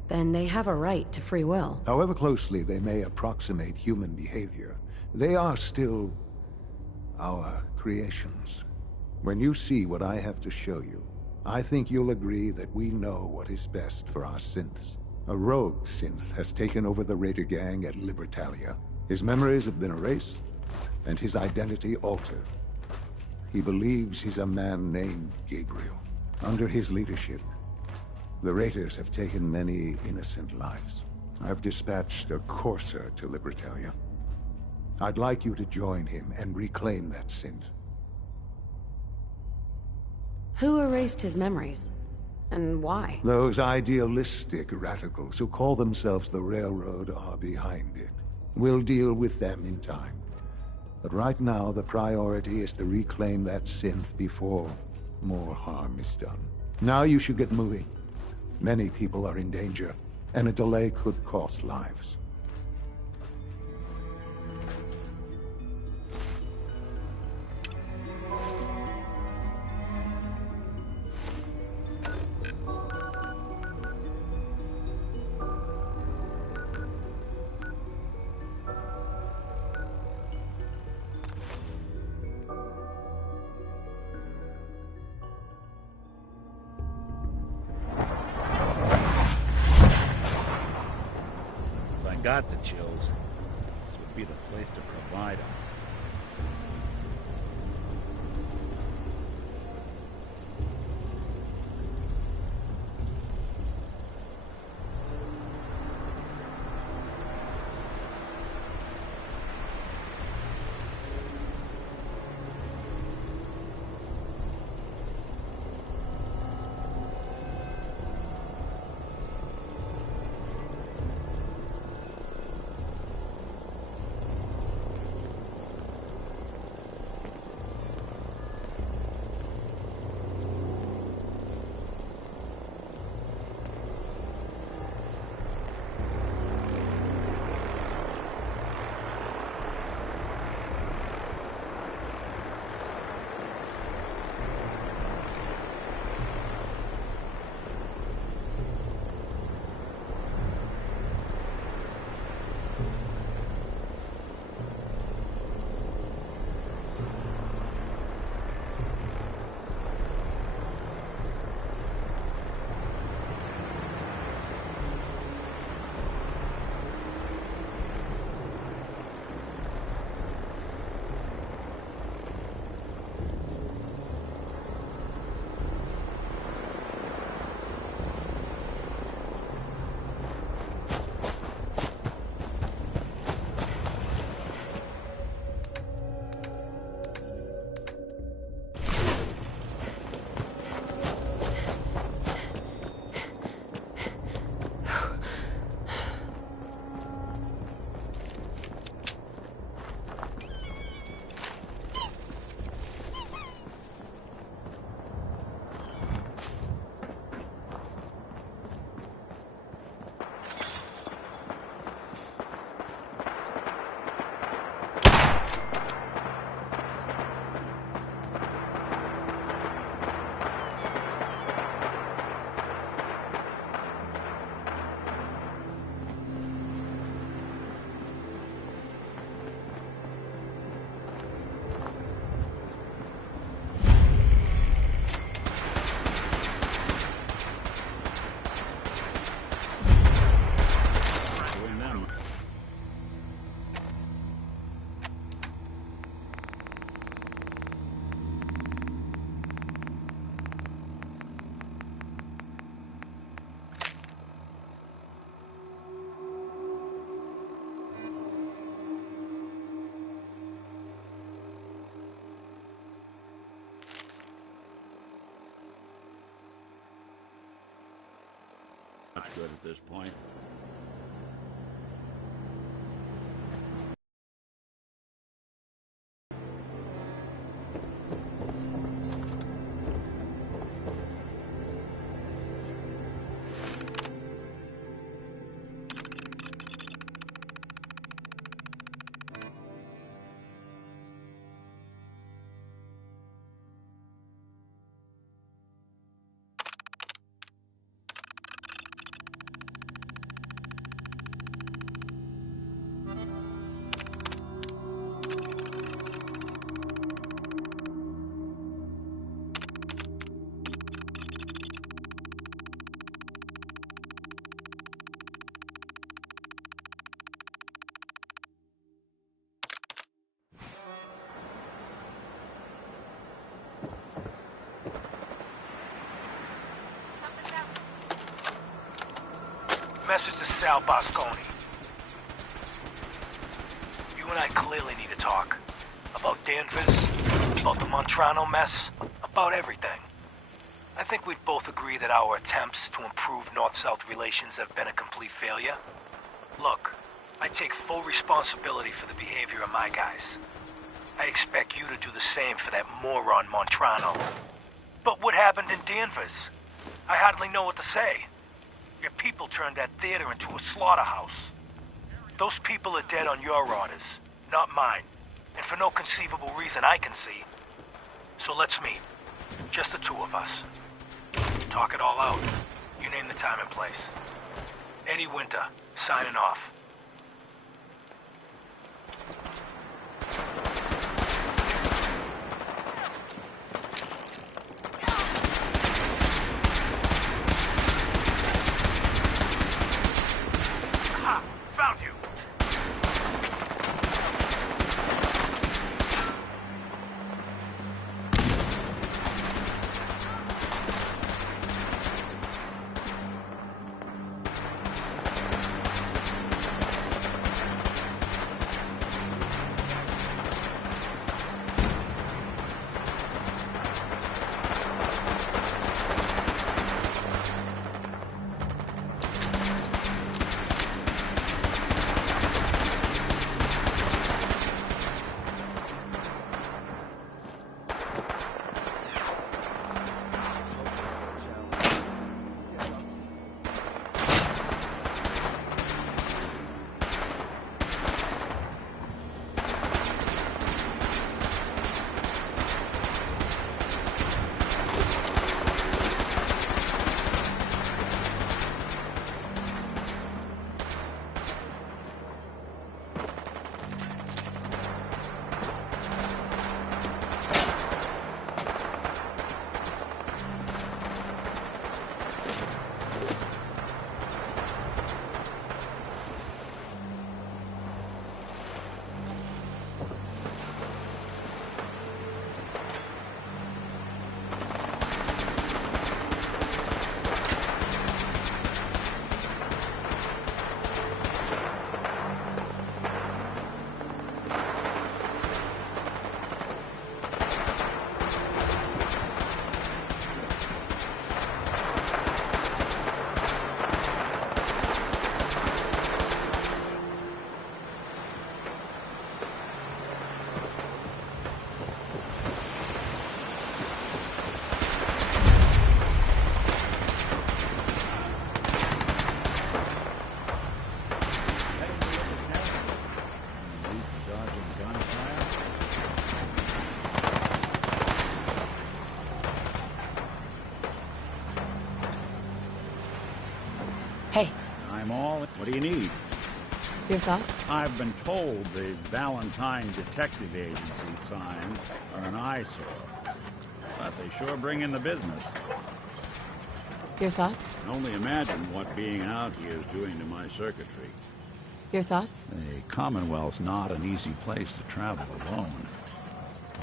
then they have a right to free will. However closely they may approximate human behavior, they are still our creations. When you see what I have to show you, I think you'll agree that we know what is best for our synths. A rogue synth has taken over the Raider gang at Libertalia. His memories have been erased, and his identity altered. He believes he's a man named Gabriel. Under his leadership, the Raiders have taken many innocent lives. I've dispatched a courser to Libertalia. I'd like you to join him and reclaim that synth. Who erased his memories? And why? Those idealistic radicals who call themselves the Railroad are behind it. We'll deal with them in time. But right now, the priority is to reclaim that synth before more harm is done. Now you should get moving. Many people are in danger, and a delay could cost lives. Got the chills. This would be the place to provide them. Not good at this point. Message to Sal Bosconi. You and I clearly need to talk. About Danvers, about the Montrano mess, about everything. I think we'd both agree that our attempts to improve North-South relations have been a complete failure. Look, I take full responsibility for the behavior of my guys. I expect you to do the same for that moron Montrano. But what happened in Danvers? I hardly know what to say. Your people turned that theater into a slaughterhouse. Those people are dead on your orders, not mine. And for no conceivable reason I can see. So let's meet. Just the two of us. Talk it all out. You name the time and place. Eddie Winter, signing off. Aha! Found you! Hey. I'm all... What do you need? Your thoughts? I've been told the Valentine Detective Agency signs are an eyesore. But they sure bring in the business. Your thoughts? I can only imagine what being out here is doing to my circuitry. Your thoughts? The Commonwealth's not an easy place to travel alone.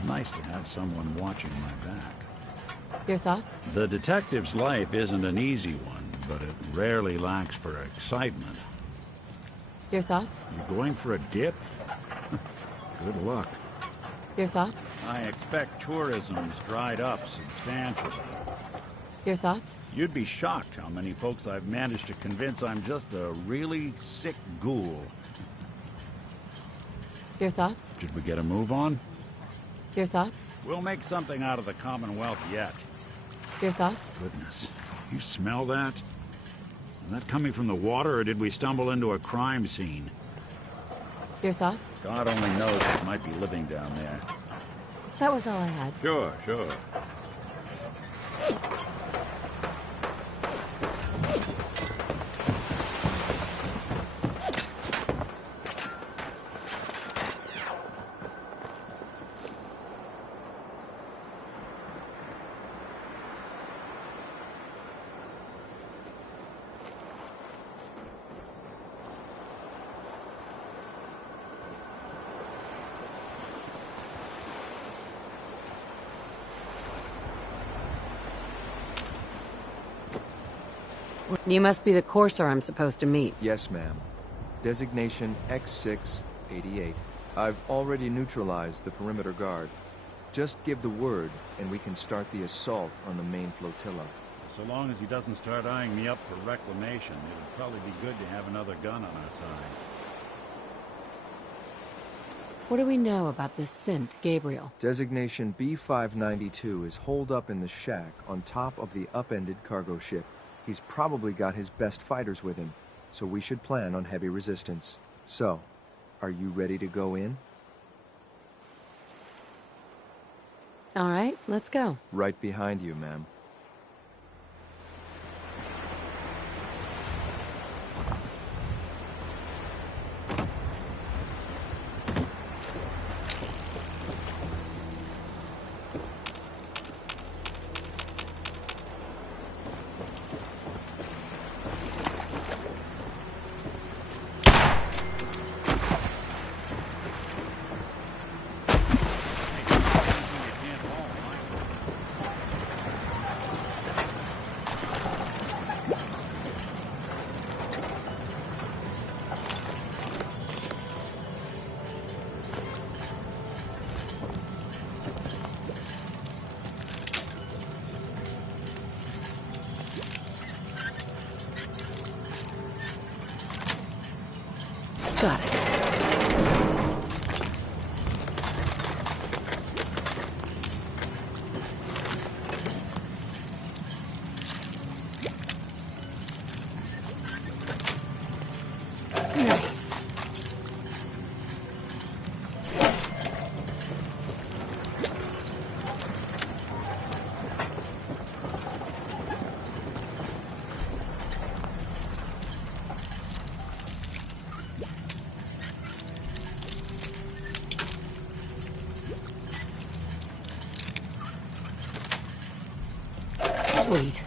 Nice to have someone watching my back. Your thoughts? The detective's life isn't an easy one, but it rarely lacks for excitement. Your thoughts? You going for a dip? Good luck. Your thoughts? I expect tourism's dried up substantially. Your thoughts? You'd be shocked how many folks I've managed to convince I'm just a really sick ghoul. Your thoughts? Should we get a move on? Your thoughts? We'll make something out of the Commonwealth yet. Your thoughts? Goodness. You smell that? Is that coming from the water, or did we stumble into a crime scene? Your thoughts? God only knows what might be living down there. That was all I had. Sure, sure. You must be the courser I'm supposed to meet. Yes, ma'am. Designation X688. I've already neutralized the perimeter guard. Just give the word, and we can start the assault on the main flotilla. So long as he doesn't start eyeing me up for reclamation, it would probably be good to have another gun on our side. What do we know about this synth, Gabriel? Designation B592 is holed up in the shack on top of the upended cargo ship. He's probably got his best fighters with him, so we should plan on heavy resistance. So, are you ready to go in? All right, let's go. Right behind you, ma'am. Got it. Nice. Sweet.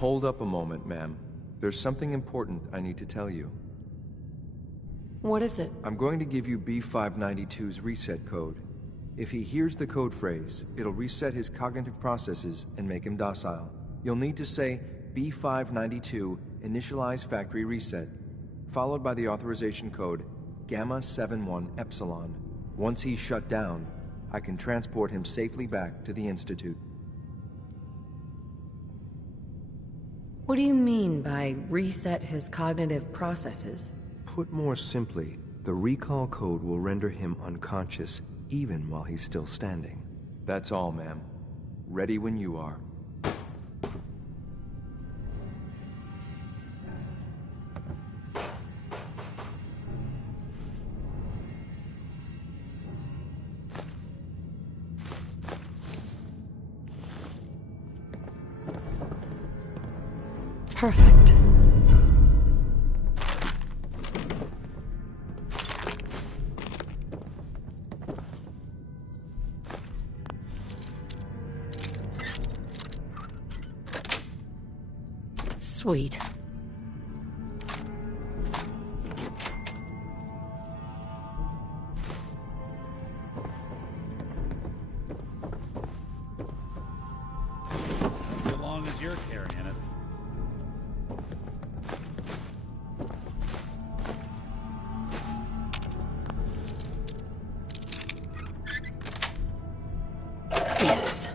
Hold up a moment, ma'am. There's something important I need to tell you. What is it? I'm going to give you B592's reset code. If he hears the code phrase, it'll reset his cognitive processes and make him docile. You'll need to say B592 initialize factory reset, followed by the authorization code Gamma 71 Epsilon. Once he's shut down, I can transport him safely back to the Institute. What do you mean by reset his cognitive processes? Put more simply, the recall code will render him unconscious even while he's still standing. That's all, ma'am. Ready when you are. Perfect. Sweet. So long as you're carrying it. Yes.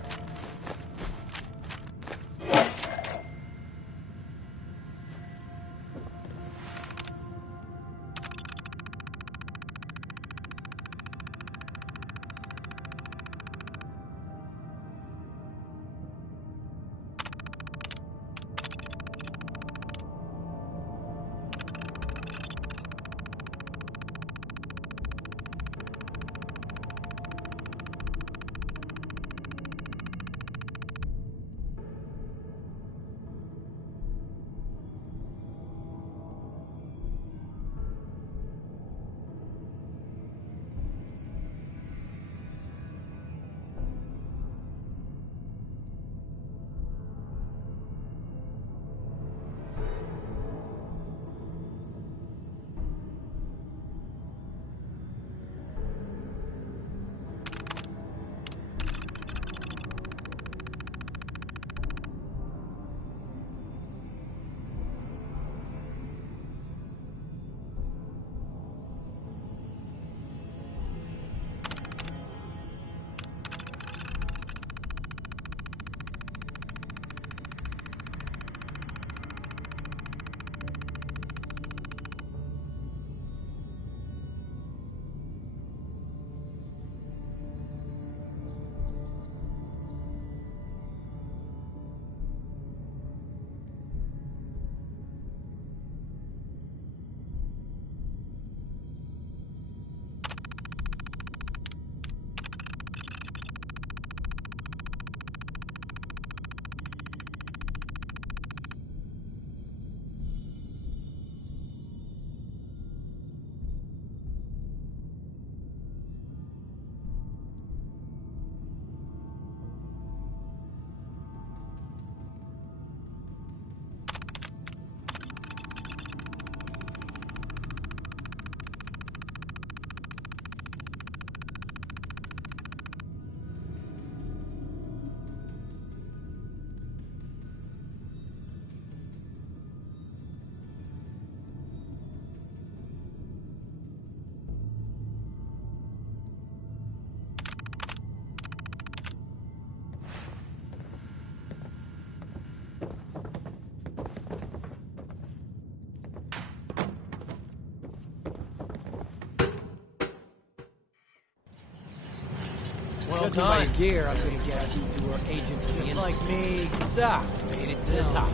Well done. By gear, I'm gonna guess you were agents of the Institute. Like me. So, made it to the top.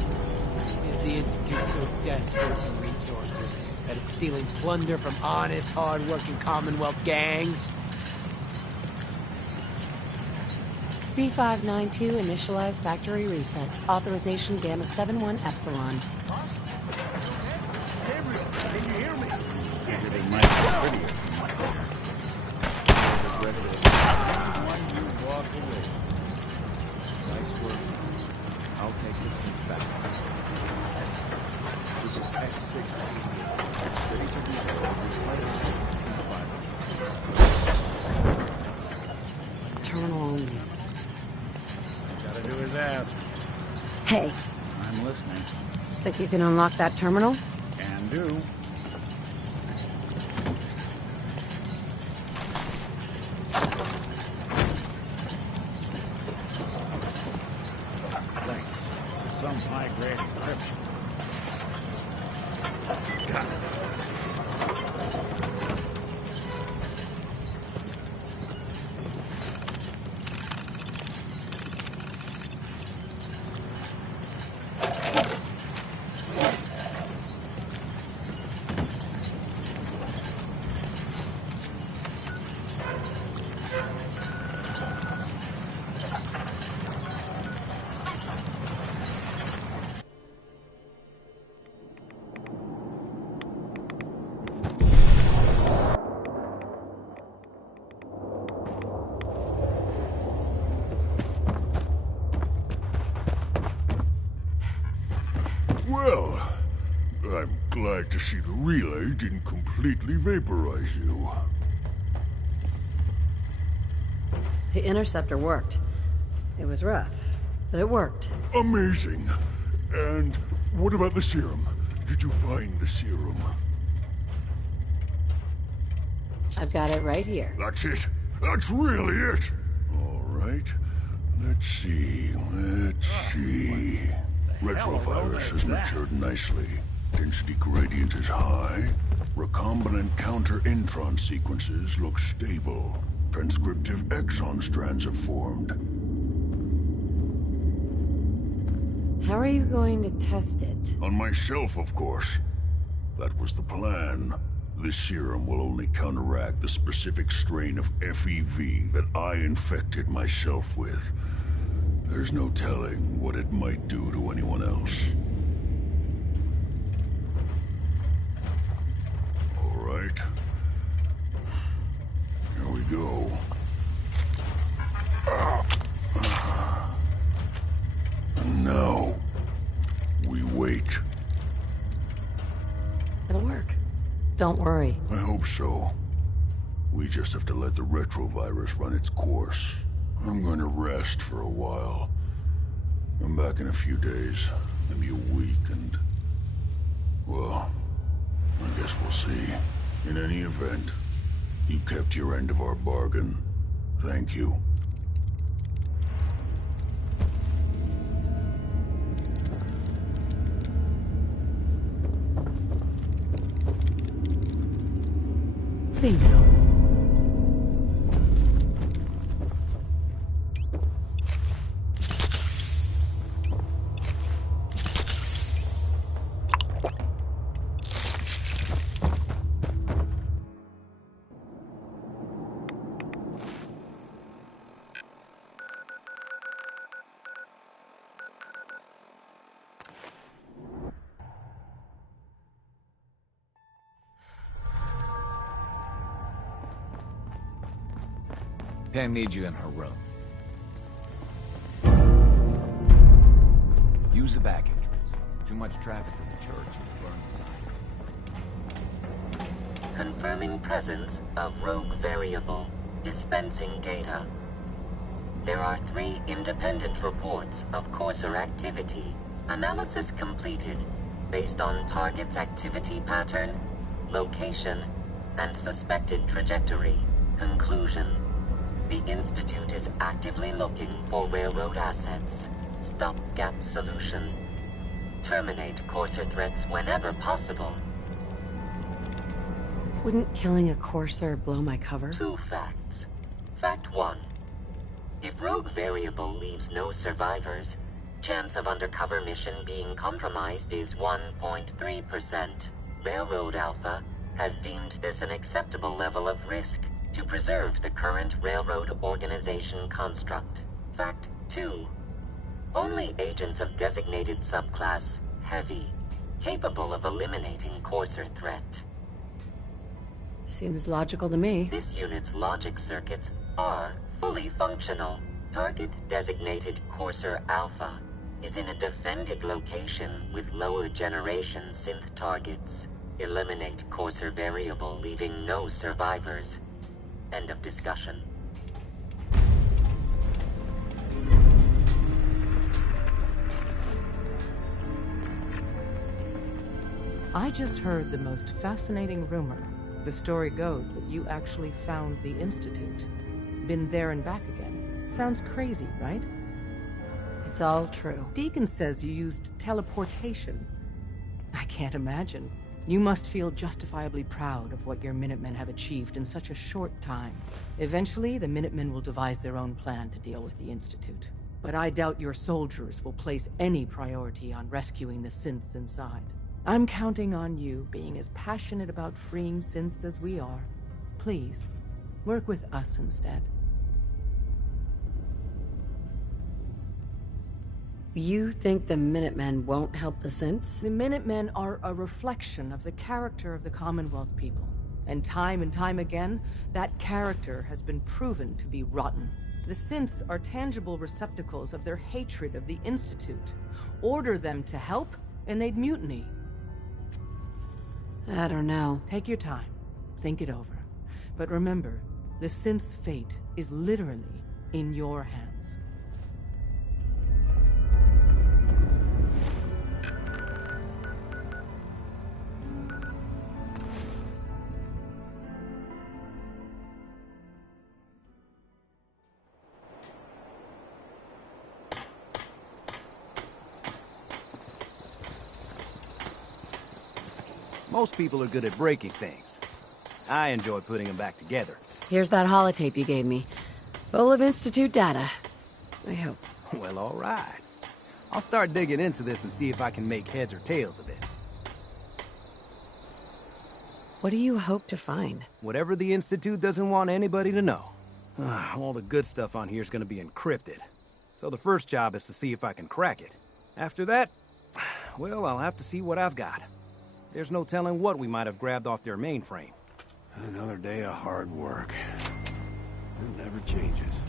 Is the Institute so desperate for resources that it's stealing plunder from honest, hard-working Commonwealth gangs? B592 initialize factory reset. Authorization Gamma 71 Epsilon. Can you hear me? Figured it might be prettier. Nice work. I'll take the synth back. This is X688. Ready to deploy planet synth Q5. Terminal only. Gotta do his ass. Hey, I'm listening. think you can unlock that terminal? Can do. Thanks. This is some high-grade encryption. Got it. Well, I'm glad to see the relay didn't completely vaporize you. The interceptor worked. It was rough, but it worked. Amazing. And what about the serum? Did you find the serum? I've got it right here. That's it. That's really it. All right. Let's see. Retrovirus has matured nicely. Density gradient is high. Recombinant counter-intron sequences look stable. Transcriptive exon strands have formed. How are you going to test it? On myself, of course. That was the plan. This serum will only counteract the specific strain of FEV that I infected myself with. There's no telling what it might do to anyone else. All right. Here we go. And now, we wait. It'll work. Don't worry. I hope so. We just have to let the retrovirus run its course. I'm going to rest for a while. I'm back in a few days, maybe a week, and... well, I guess we'll see. In any event, you kept your end of our bargain. Thank you. Bingo. Pam needs you in her room. Use the back entrance. Too much traffic to the church and burn the sign. Confirming presence of rogue variable. Dispensing data. There are 3 independent reports of Courser activity. Analysis completed based on target's activity pattern, location, and suspected trajectory. Conclusion. The Institute is actively looking for railroad assets. Stopgap solution. Terminate Courser threats whenever possible. Wouldn't killing a Courser blow my cover? 2 facts. Fact 1. If Rogue Variable leaves no survivors, chance of undercover mission being compromised is 1.3%. Railroad Alpha has deemed this an acceptable level of risk to preserve the current railroad organization construct. Fact 2. Only agents of designated subclass Heavy, capable of eliminating Courser threat. Seems logical to me. This unit's logic circuits are fully functional. Target designated Courser Alpha is in a defended location with lower generation synth targets. Eliminate Courser variable, leaving no survivors. End of discussion. I just heard the most fascinating rumor. The story goes that you actually found the Institute. Been there and back again. Sounds crazy, right? It's all true. Deacon says you used teleportation. I can't imagine. You must feel justifiably proud of what your Minutemen have achieved in such a short time. Eventually, the Minutemen will devise their own plan to deal with the Institute. But I doubt your soldiers will place any priority on rescuing the synths inside. I'm counting on you being as passionate about freeing synths as we are. Please, work with us instead. You think the Minutemen won't help the synths? The Minutemen are a reflection of the character of the Commonwealth people. And time again, that character has been proven to be rotten. The synths are tangible receptacles of their hatred of the Institute. Order them to help, and they'd mutiny. I don't know. Take your time. Think it over. But remember, the synth's fate is literally in your hands. Most people are good at breaking things. I enjoy putting them back together. Here's that holotape you gave me. Full of Institute data. I hope. Well, all right. I'll start digging into this and see if I can make heads or tails of it. What do you hope to find? Whatever the Institute doesn't want anybody to know. All the good stuff on here is going to be encrypted. So the first job is to see if I can crack it. After that, well, I'll have to see what I've got. There's no telling what we might have grabbed off their mainframe. Another day of hard work. It never changes.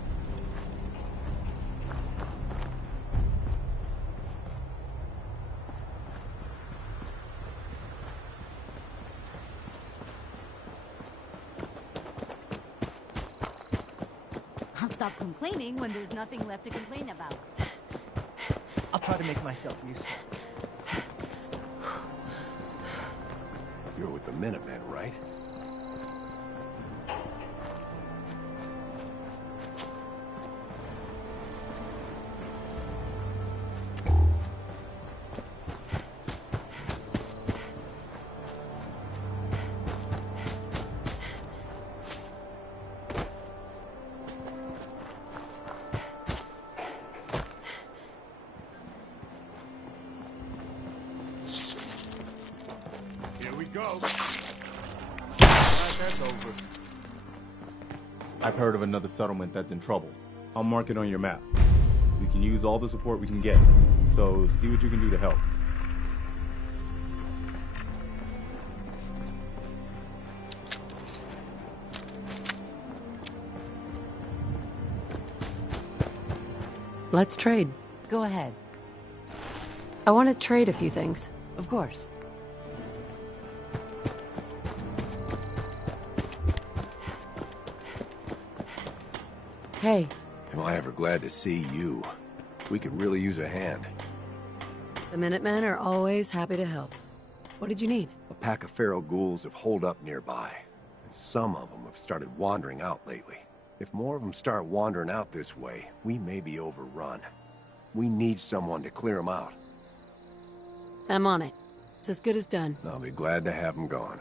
I'll stop complaining when there's nothing left to complain about. I'll try to make myself useful. You're with the Minutemen, right? I've heard of another settlement that's in trouble. I'll mark it on your map. We can use all the support we can get, so see what you can do to help. Let's trade. Go ahead. I want to trade a few things. Of course. Hey. Am I ever glad to see you? We could really use a hand. The Minutemen are always happy to help. What did you need? A pack of feral ghouls have holed up nearby, and some of them have started wandering out lately. If more of them start wandering out this way, we may be overrun. We need someone to clear them out. I'm on it. It's as good as done. I'll be glad to have them gone.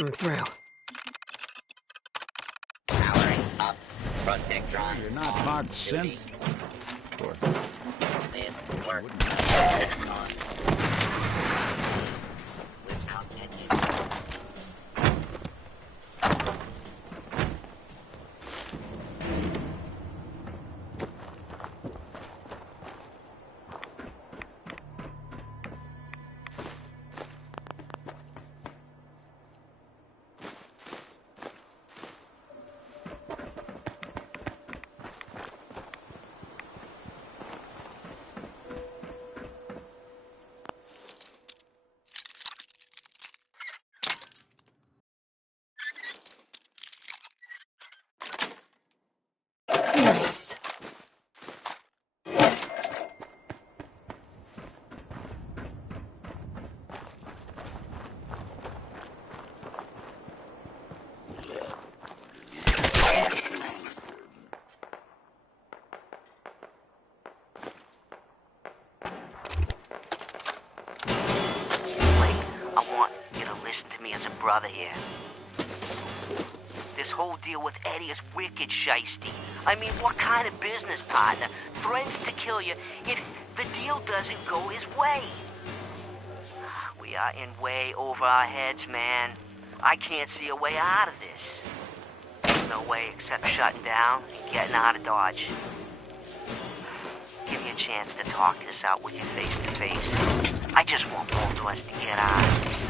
I'm through. Powering up. Protectron. You're not marked synth. Of course. This work. Without any. Nice. I want you to listen to me as a brother here. This whole deal with Eddie is wicked shiesty. I mean, what kind of business partner threatens to kill you if the deal doesn't go his way? We are in way over our heads, man. I can't see a way out of this. There's no way except shutting down and getting out of Dodge. Give me a chance to talk this out with you face to face. I just want both of us to get out of this.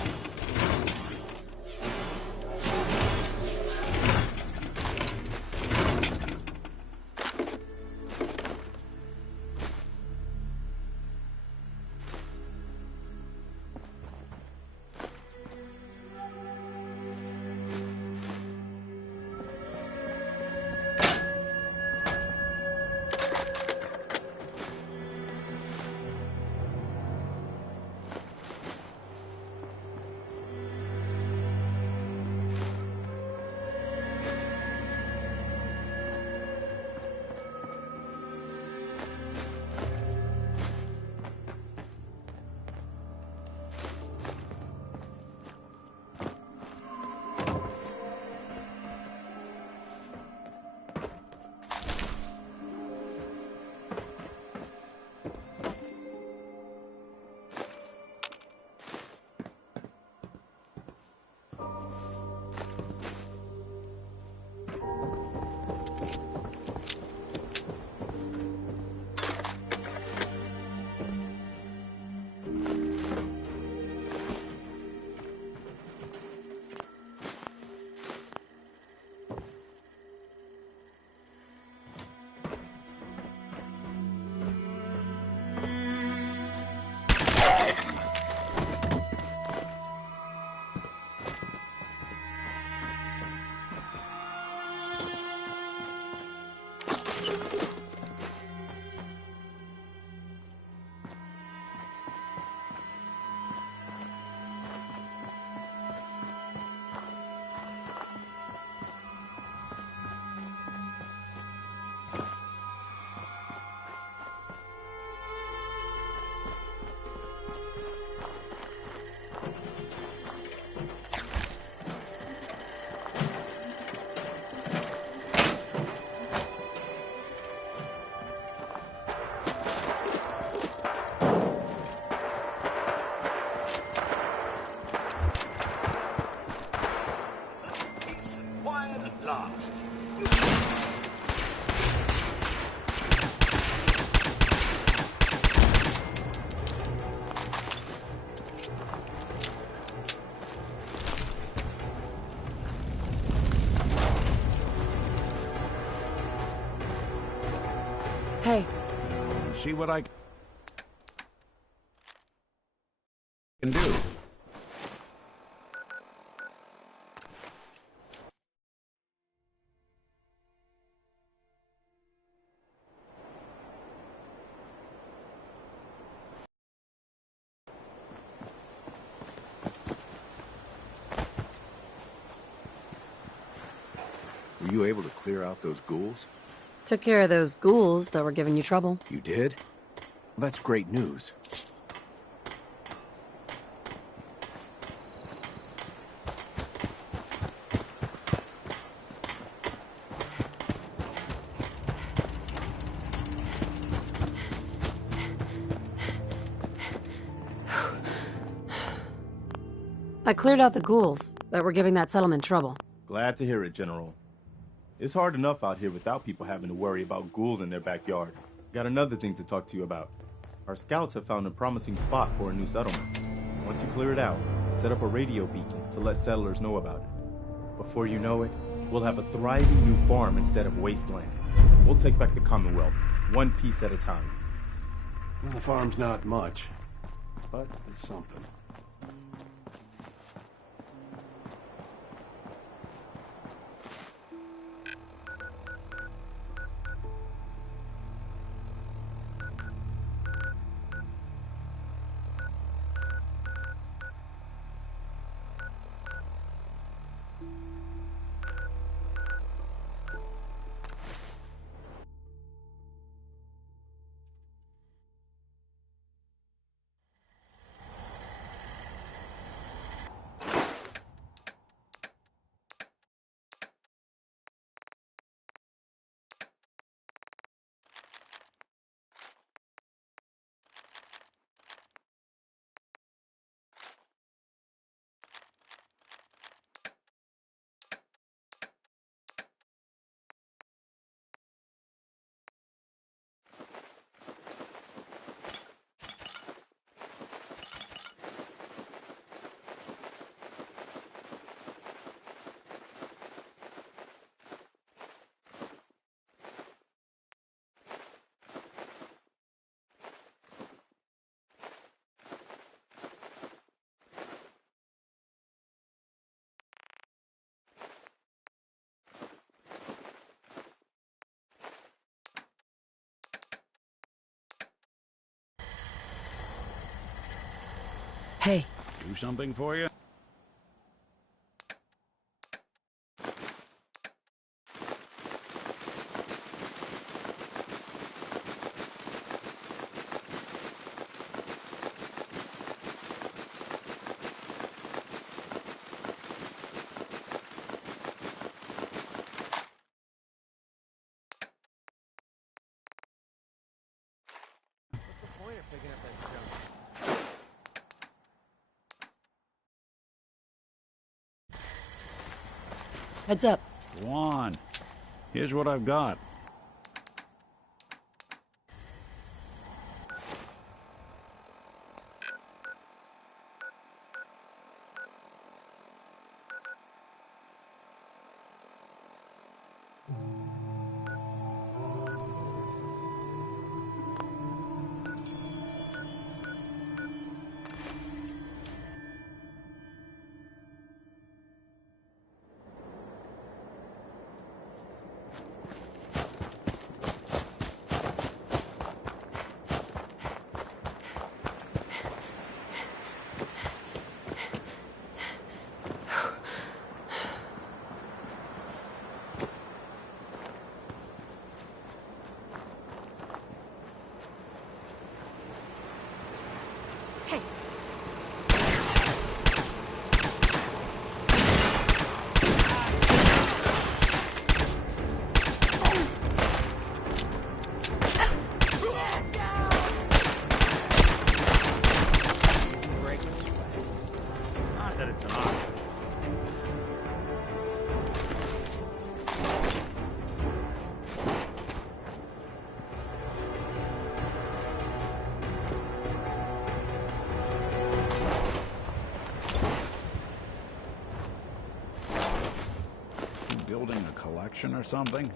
Last. Hey. See what I can do. Were you able to clear out those ghouls? Took care of those ghouls that were giving you trouble. You did? Well, that's great news. I cleared out the ghouls that were giving that settlement trouble. Glad to hear it, General. It's hard enough out here without people having to worry about ghouls in their backyard. Got another thing to talk to you about. Our scouts have found a promising spot for a new settlement. Once you clear it out, set up a radio beacon to let settlers know about it. Before you know it, we'll have a thriving new farm instead of wasteland. We'll take back the Commonwealth, one piece at a time. Well, the farm's not much, but it's something. Hey. Do something for you? Heads up. Go on. Here's what I've got. Building a collection or something?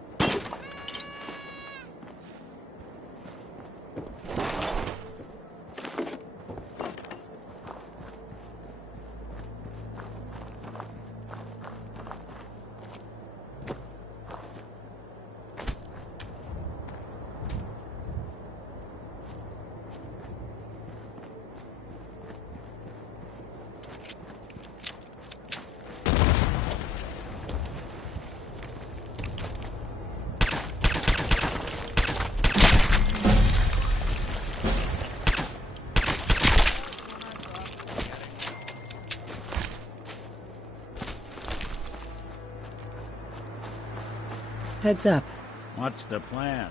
Heads up. What's the plan?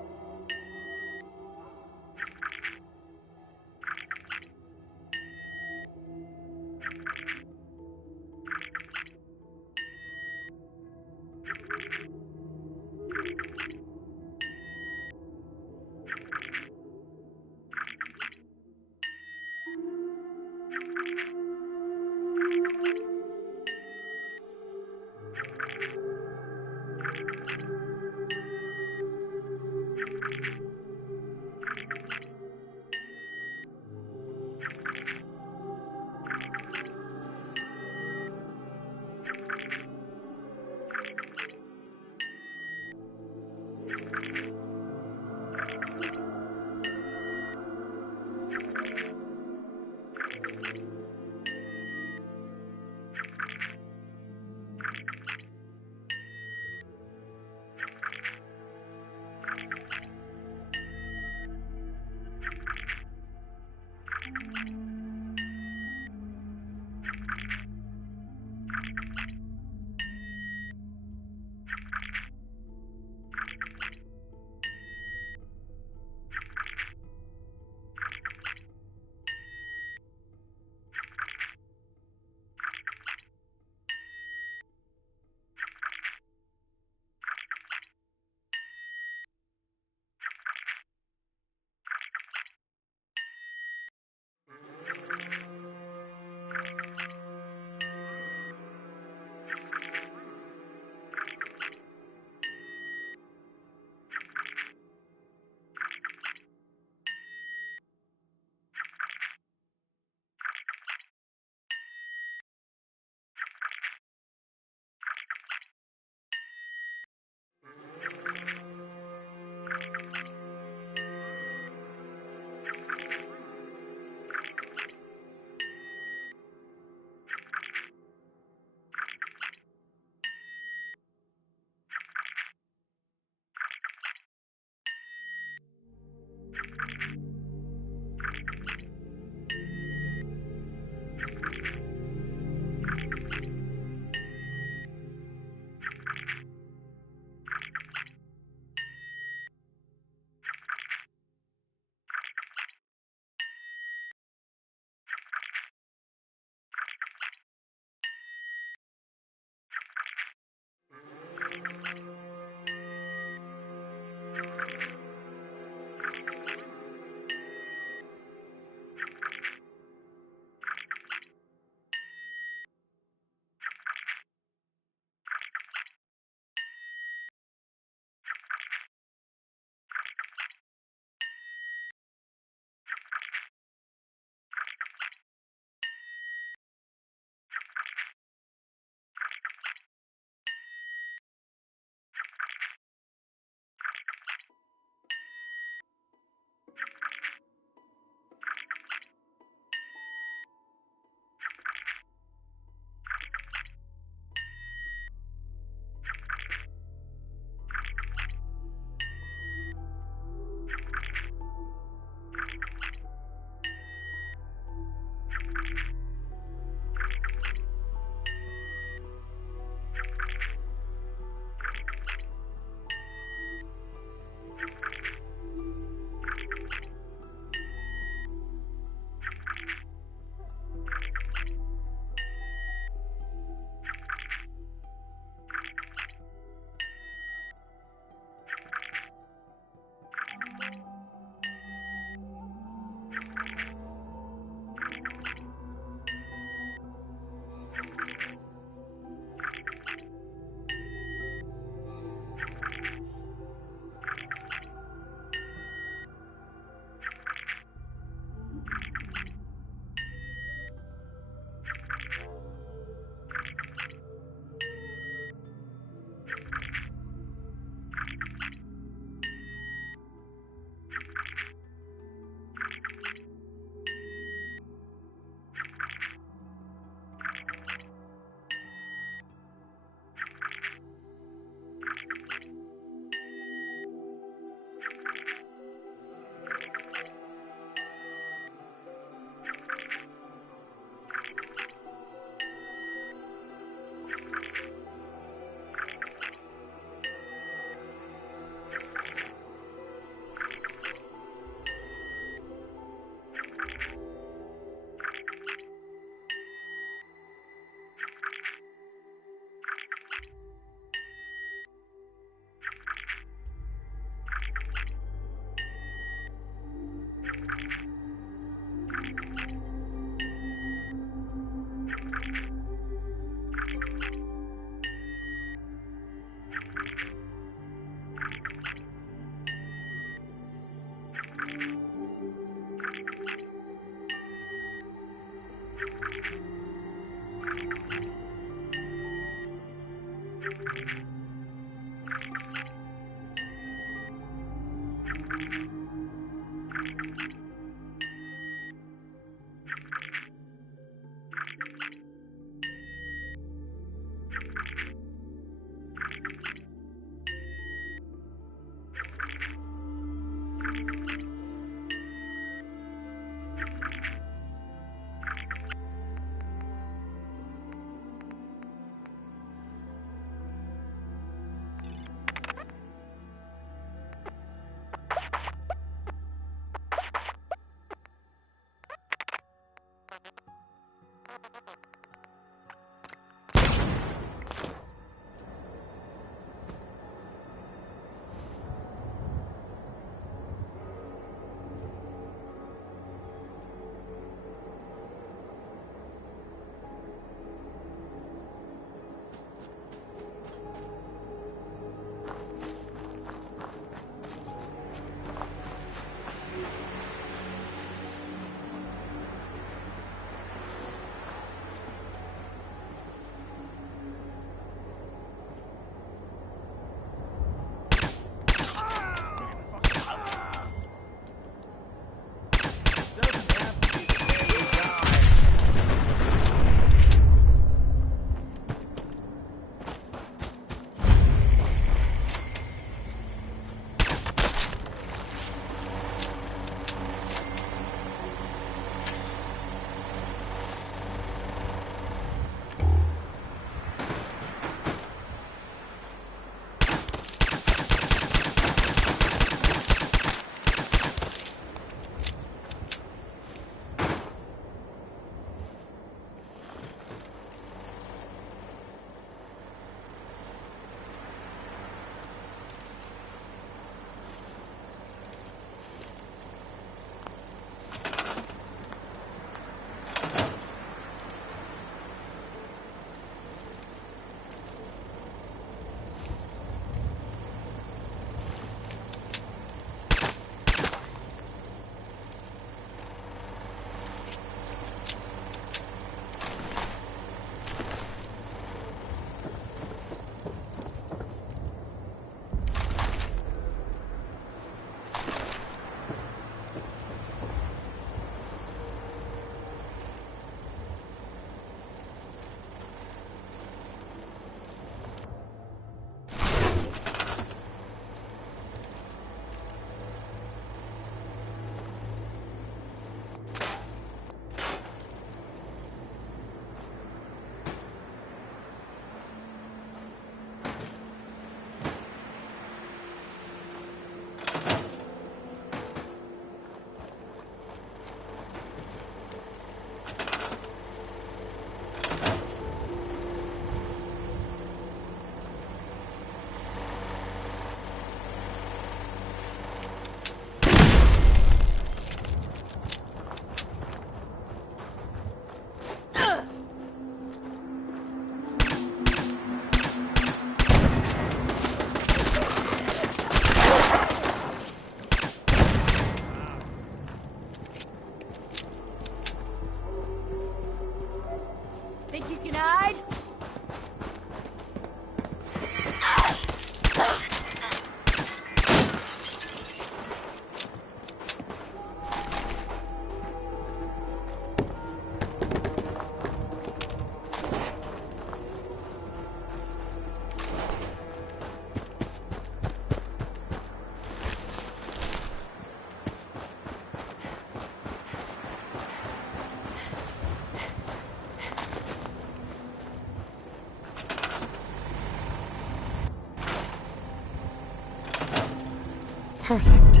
Perfect.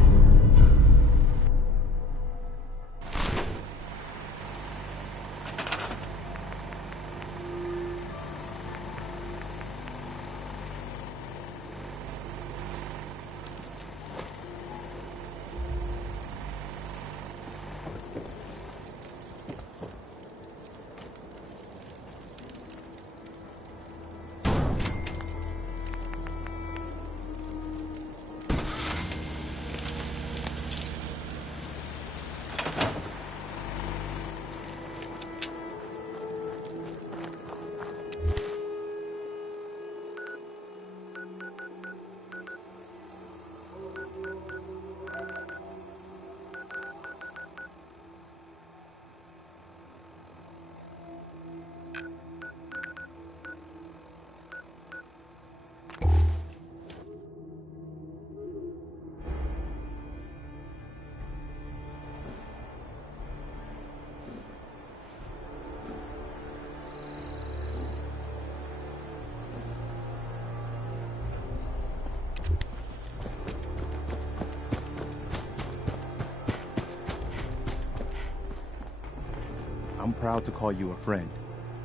proud to call you a friend.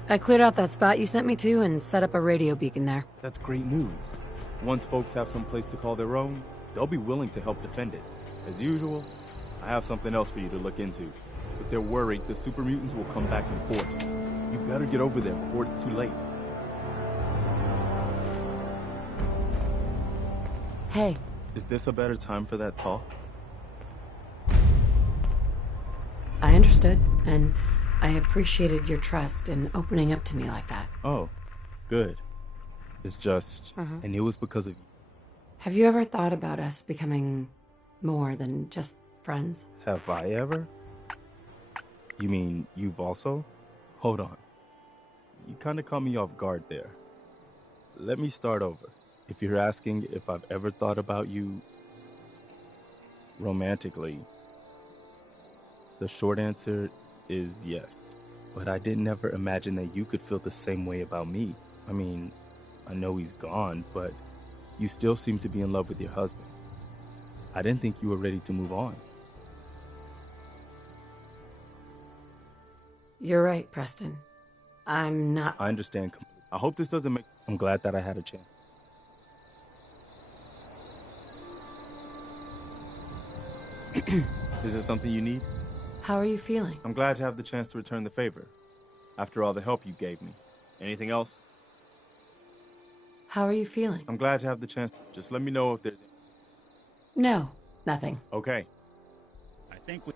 I cleared out that spot you sent me to and set up a radio beacon there. That's great news. Once folks have some place to call their own, they'll be willing to help defend it. As usual, I have something else for you to look into. If they're worried, the super mutants will come back in force. You better get over there before it's too late. Hey. Is this a better time for that talk? I understood, and I appreciated your trust in opening up to me like that. Oh, good. It's just, I knew it was because of you. Have you ever thought about us becoming more than just friends? Have I ever? You mean you've also? Hold on. You kind of caught me off guard there. Let me start over. If you're asking if I've ever thought about you romantically, the short answer is yes. But I didn't ever imagine that you could feel the same way about me. I mean, I know he's gone, but you still seem to be in love with your husband. I didn't think you were ready to move on. You're right, Preston. I'm not... I understand. I hope this doesn't make... I'm glad that I had a chance. Is there something you need? How are you feeling? I'm glad to have the chance to return the favor. After all the help you gave me. Anything else? How are you feeling? I'm glad to have the chance. Just let me know if there's... No, nothing. Okay. I think we...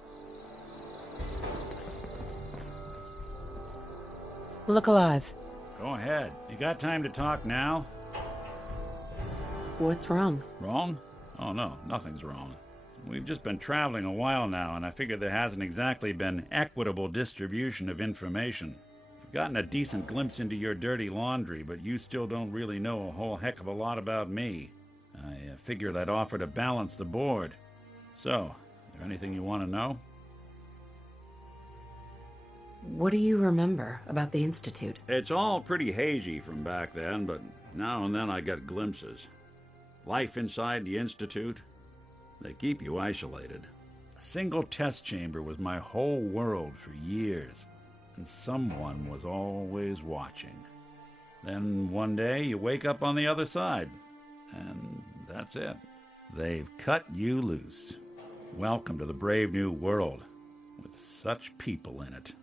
Look alive. Go ahead. You got time to talk now? What's wrong? Wrong? Oh, no, nothing's wrong. We've just been traveling a while now, and I figure there hasn't exactly been equitable distribution of information. I've gotten a decent glimpse into your dirty laundry, but you still don't really know a whole heck of a lot about me. I figured I'd offer to balance the board. So, is there anything you want to know? What do you remember about the Institute? It's all pretty hazy from back then, but now and then I get glimpses. Life inside the Institute, they keep you isolated. A single test chamber was my whole world for years, and someone was always watching. Then one day you wake up on the other side, and that's it. They've cut you loose. Welcome to the brave new world, with such people in it.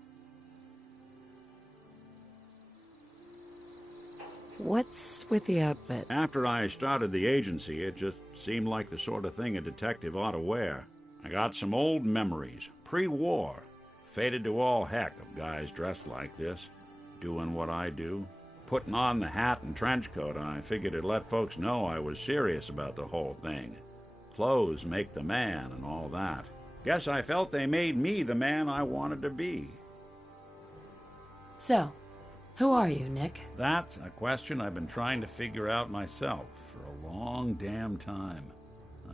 What's with the outfit? After I started the agency, it just seemed like the sort of thing a detective ought to wear. I got some old memories, pre-war. Faded to all heck of guys dressed like this, doing what I do. Putting on the hat and trench coat, I figured it'd let folks know I was serious about the whole thing. Clothes make the man and all that. Guess I felt they made me the man I wanted to be. So, who are you, Nick? That's a question I've been trying to figure out myself for a long damn time.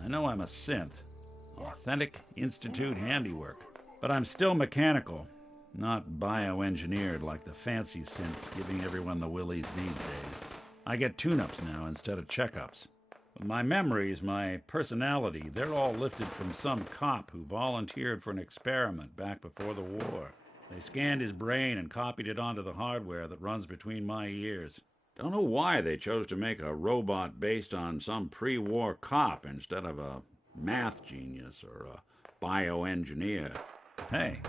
I know I'm a synth, authentic Institute handiwork, but I'm still mechanical, not bioengineered like the fancy synths giving everyone the willies these days. I get tune-ups now instead of checkups. But my memories, my personality, they're all lifted from some cop who volunteered for an experiment back before the war. They scanned his brain and copied it onto the hardware that runs between my ears. Don't know why they chose to make a robot based on some pre-war cop instead of a math genius or a bioengineer. Hey,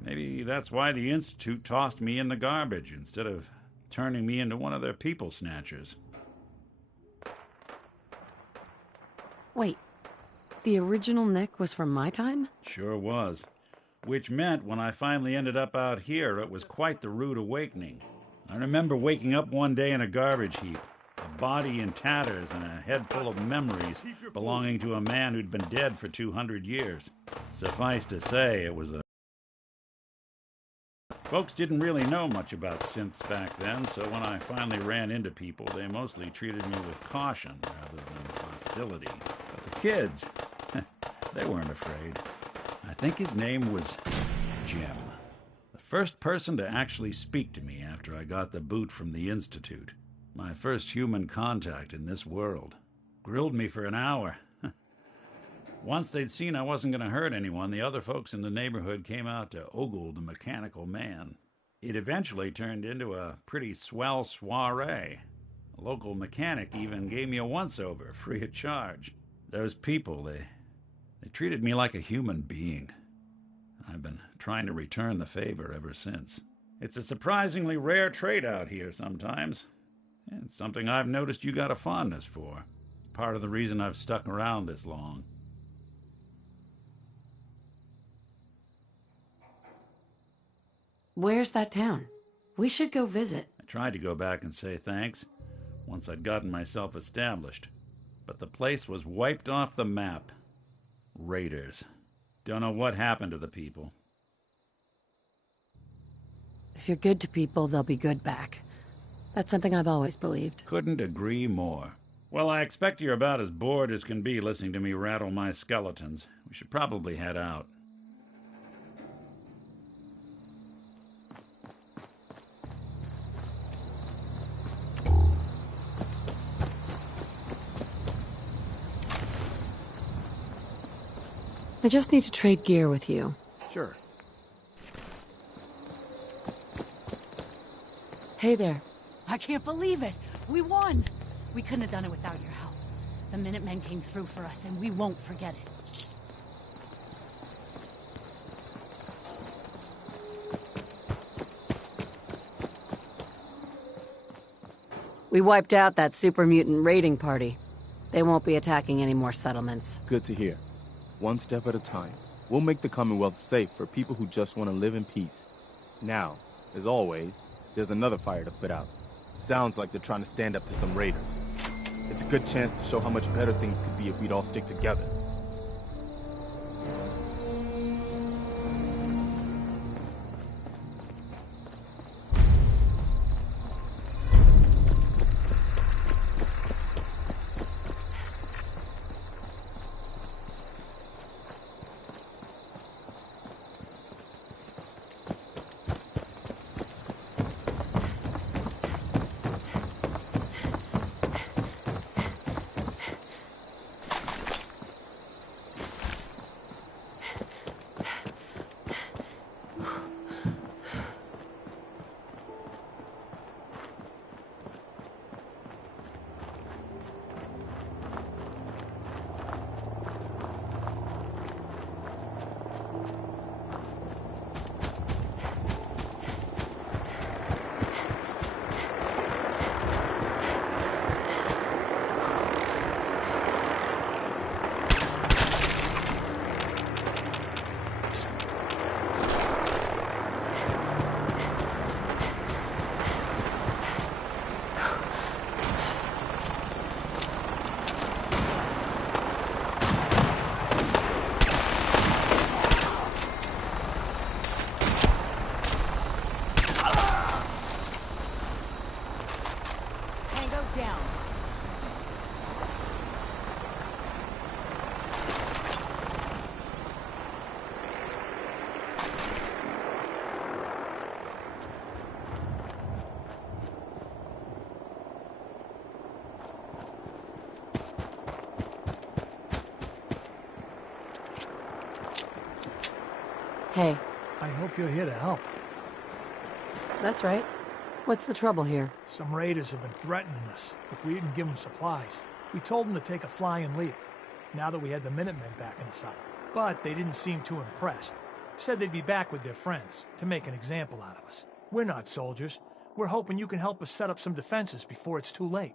maybe that's why the Institute tossed me in the garbage instead of turning me into one of their people snatchers. Wait, the original Nick was from my time? Sure was. Which meant when I finally ended up out here, it was quite the rude awakening. I remember waking up one day in a garbage heap, a body in tatters and a head full of memories belonging to a man who'd been dead for 200 years. Suffice to say, it was a... Folks didn't really know much about synths back then, so when I finally ran into people, they mostly treated me with caution rather than hostility. But the kids, they weren't afraid. I think his name was Jim. The first person to actually speak to me after I got the boot from the Institute. My first human contact in this world. Grilled me for an hour. Once they'd seen I wasn't going to hurt anyone, the other folks in the neighborhood came out to ogle the mechanical man. It eventually turned into a pretty swell soiree. A local mechanic even gave me a once-over, free of charge. Those people, they treated me like a human being. I've been trying to return the favor ever since. It's a surprisingly rare trait out here sometimes. And it's something I've noticed you got a fondness for. Part of the reason I've stuck around this long. Where's that town? We should go visit. I tried to go back and say thanks once I'd gotten myself established. But the place was wiped off the map. Raiders. Don't know what happened to the people. If you're good to people, they'll be good back. That's something I've always believed. Couldn't agree more. Well, I expect you're about as bored as can be listening to me rattle my skeletons. We should probably head out. I just need to trade gear with you. Sure. Hey there. I can't believe it. We won. We couldn't have done it without your help. The Minutemen came through for us, and we won't forget it. We wiped out that super mutant raiding party. They won't be attacking any more settlements. Good to hear. One step at a time. We'll make the Commonwealth safe for people who just want to live in peace. Now, as always, there's another fire to put out. Sounds like they're trying to stand up to some raiders. It's a good chance to show how much better things could be if we'd all stick together. Hey. I hope you're here to help. That's right. What's the trouble here? Some raiders have been threatening us if we didn't give them supplies. We told them to take a flying leap, now that we had the Minutemen backing us up. But they didn't seem too impressed. Said they'd be back with their friends, to make an example out of us. We're not soldiers. We're hoping you can help us set up some defenses before it's too late.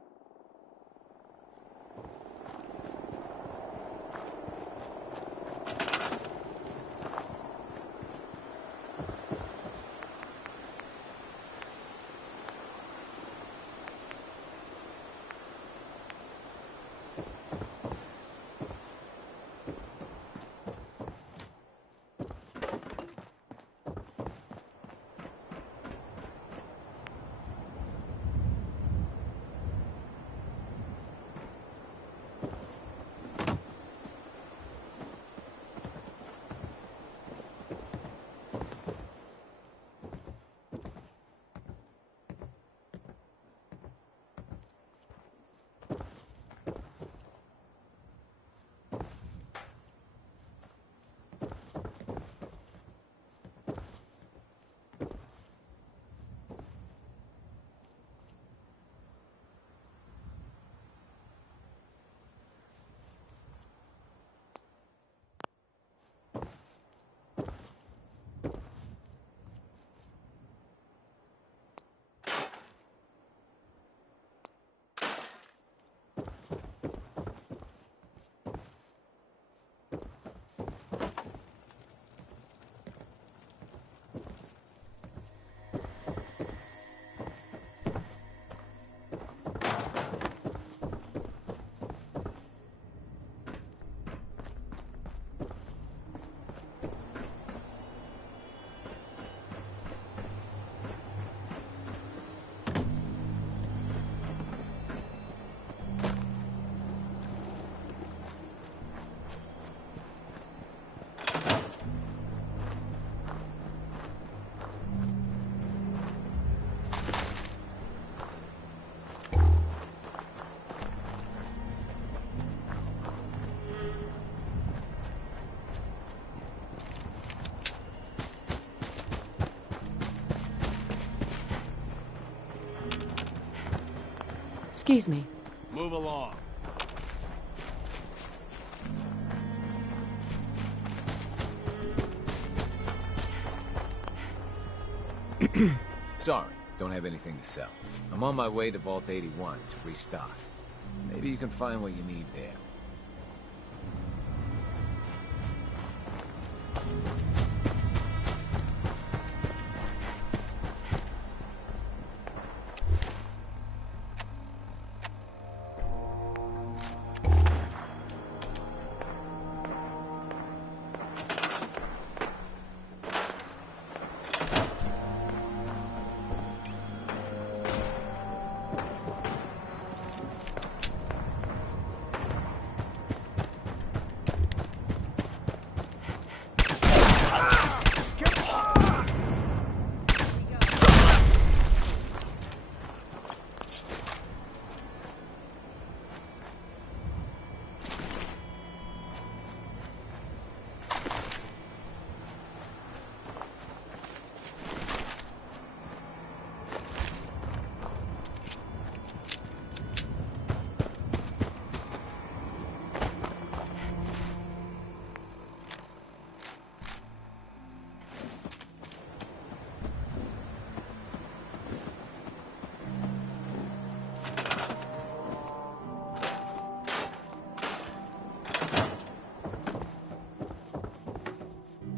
Excuse me. Move along. Sorry, don't have anything to sell. I'm on my way to Vault 81 to restock. Maybe you can find what you need there.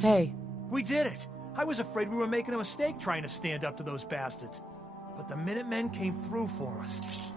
Hey. We did it! I was afraid we were making a mistake trying to stand up to those bastards. But the Minutemen came through for us.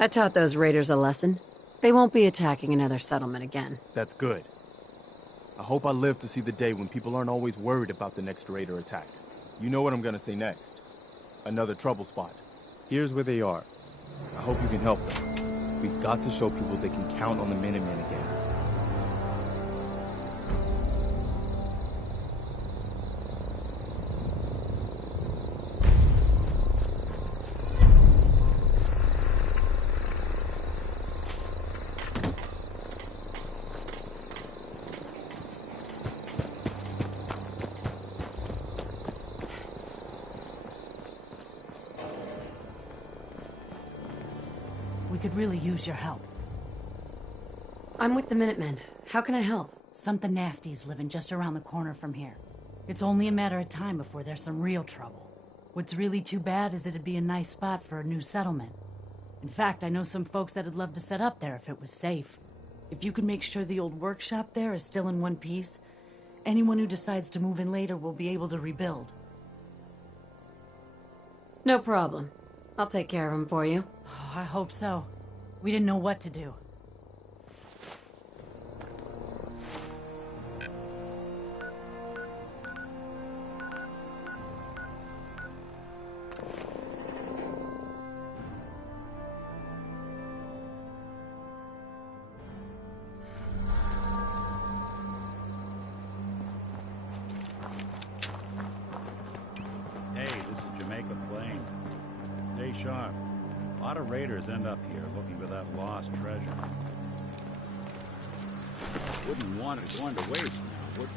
I taught those raiders a lesson. They won't be attacking another settlement again. That's good. I hope I live to see the day when people aren't always worried about the next raider attack. You know what I'm gonna say next. Another trouble spot. Here's where they are. I hope you can help them. We've got to show people they can count on the Minutemen again. We could really use your help. I'm with the Minutemen. How can I help? Something nasty is living just around the corner from here. It's only a matter of time before there's some real trouble. What's really too bad is it'd be a nice spot for a new settlement. In fact, I know some folks that'd love to set up there if it was safe. If you could make sure the old workshop there is still in one piece, anyone who decides to move in later will be able to rebuild. No problem. I'll take care of him for you. Oh, I hope so. We didn't know what to do. Hey, this is Jamaica Plain. Stay sharp. A lot of raiders end up here looking for that lost treasure. Wouldn't want it going to waste now, would we?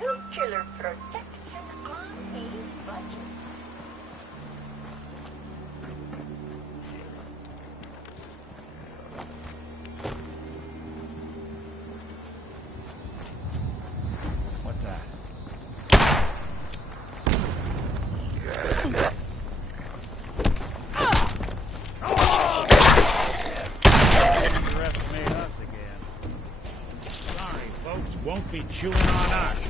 Nuclear protection on a budget. What's that? Underestimate us again. Sorry, folks, won't be chewing on us.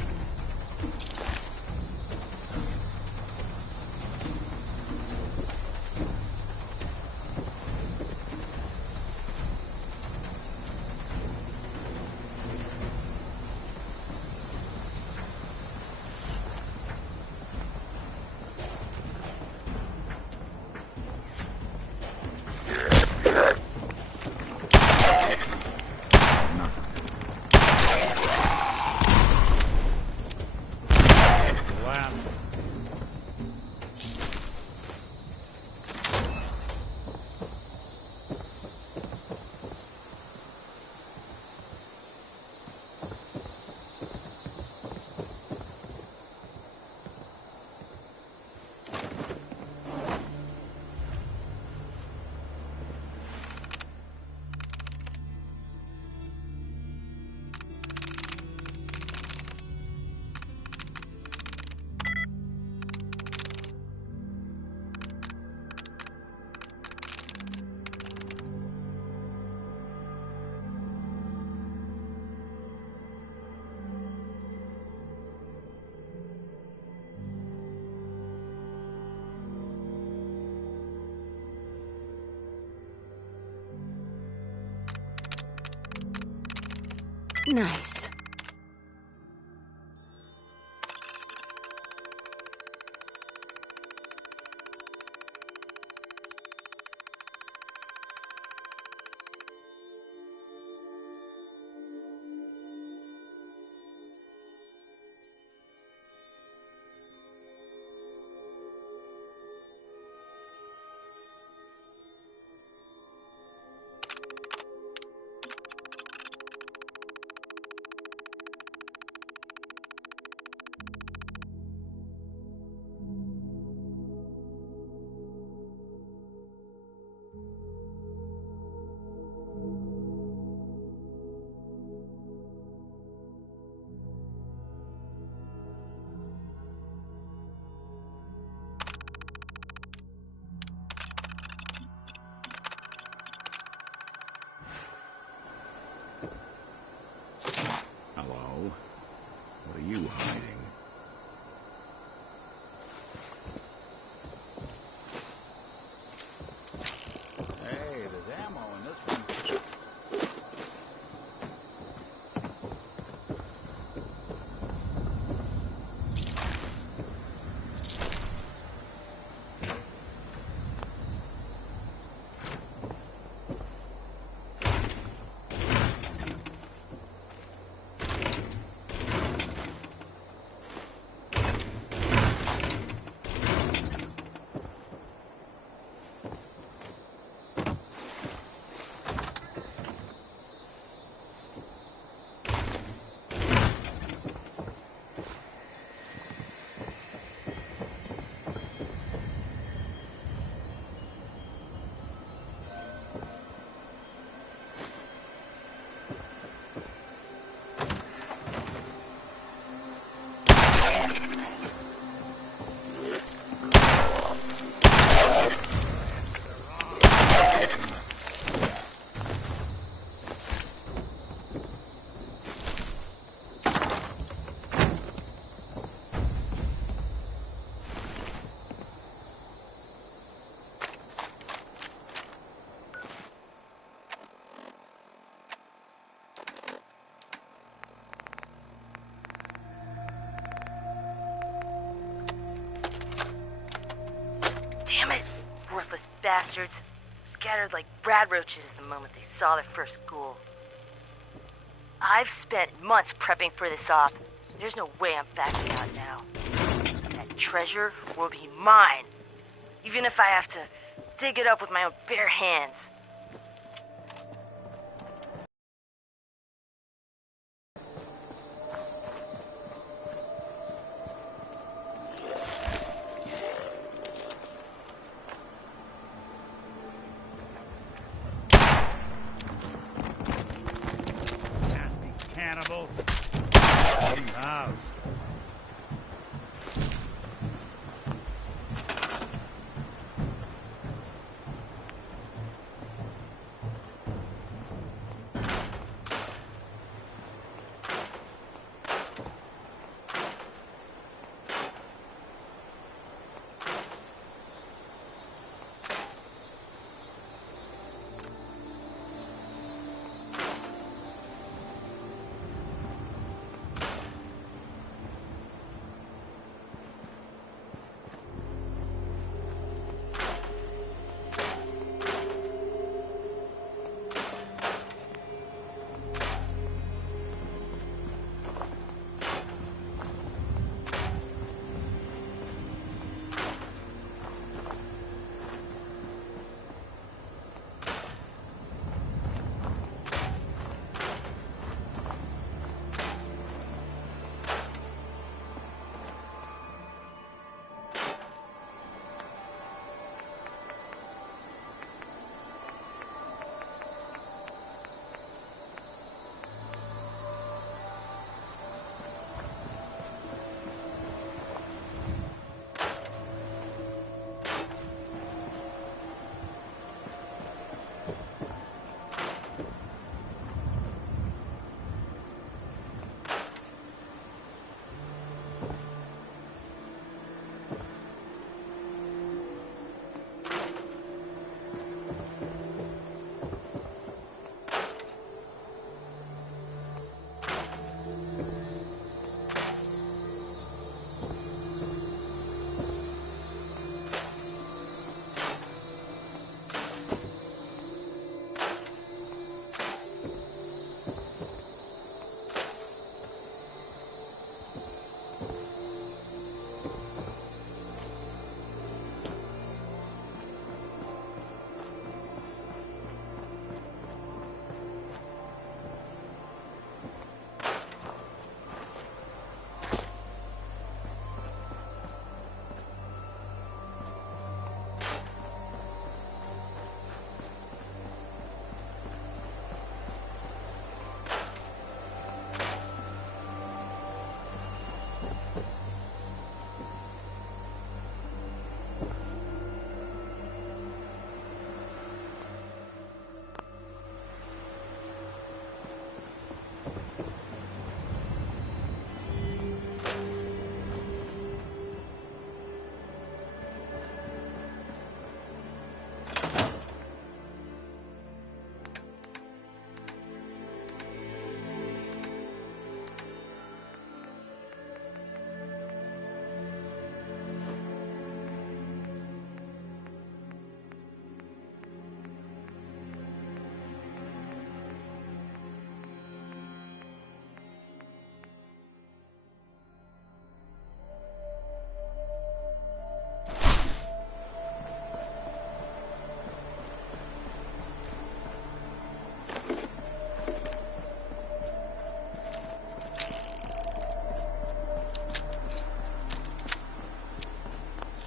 Nice. you hiding? Hey, there's ammo in this one. Damn it! Worthless bastards. Scattered like brad roaches the moment they saw their first ghoul. I've spent months prepping for this op. There's no way I'm backing out now. That treasure will be mine. Even if I have to dig it up with my own bare hands. Nasty cannibals. House.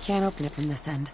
Can't open it from this end.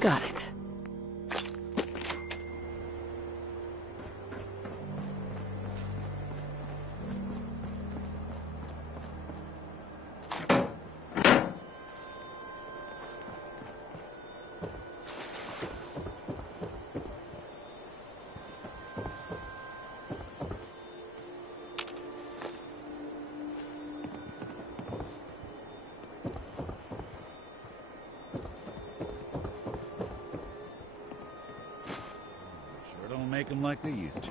Got it. Don't make them like they used to.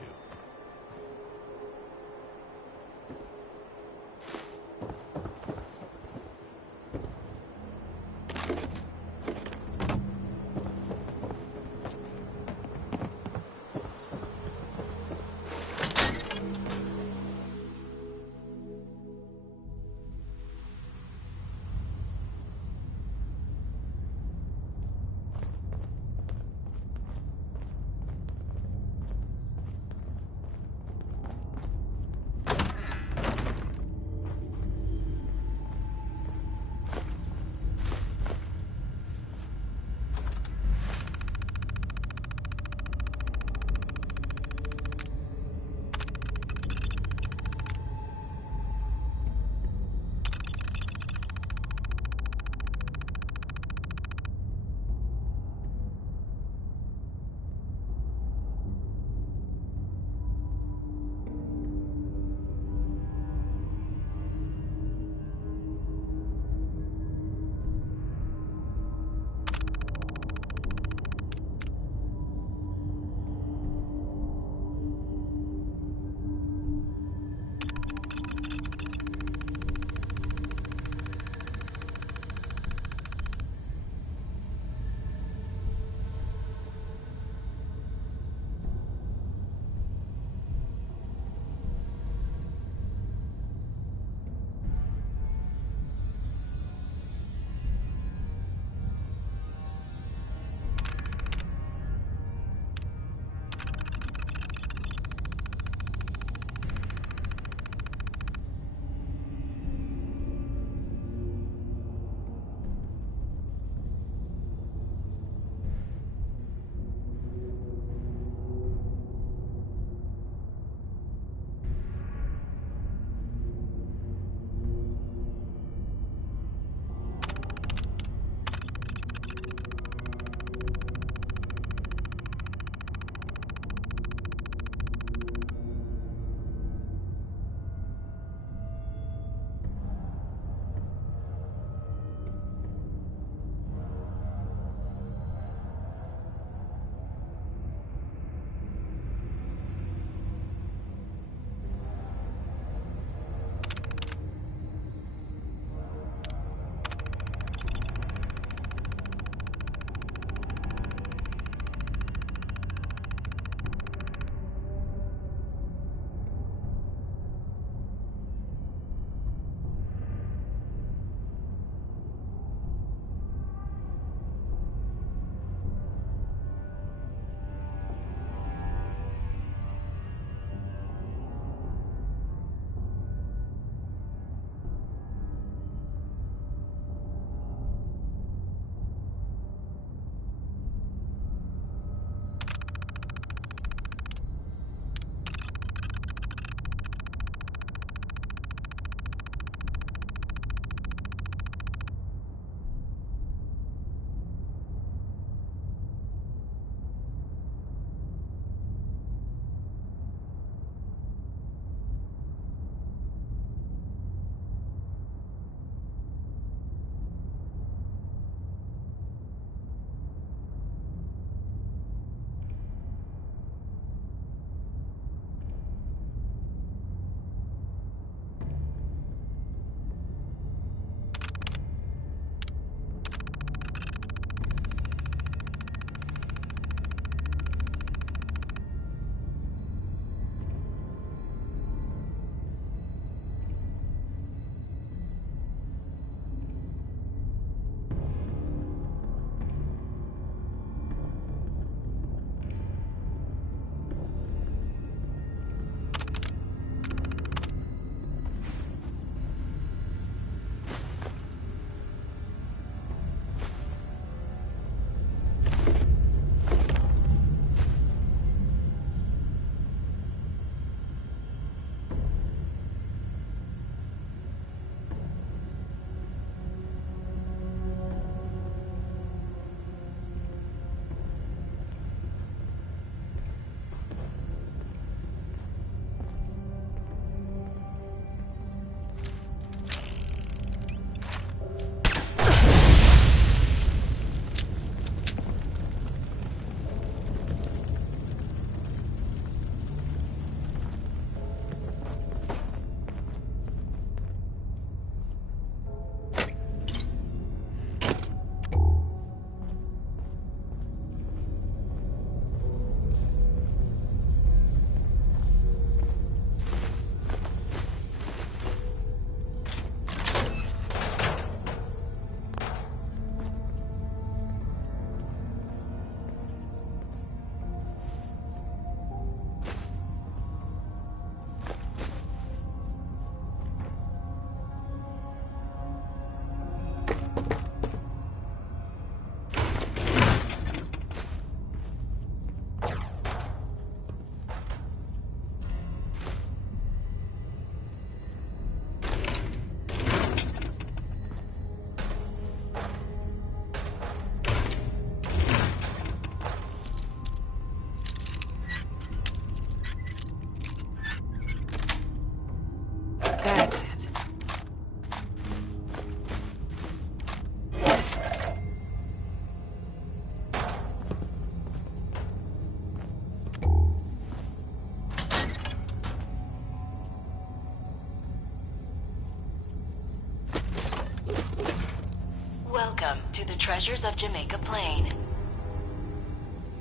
Welcome to the Treasures of Jamaica Plain.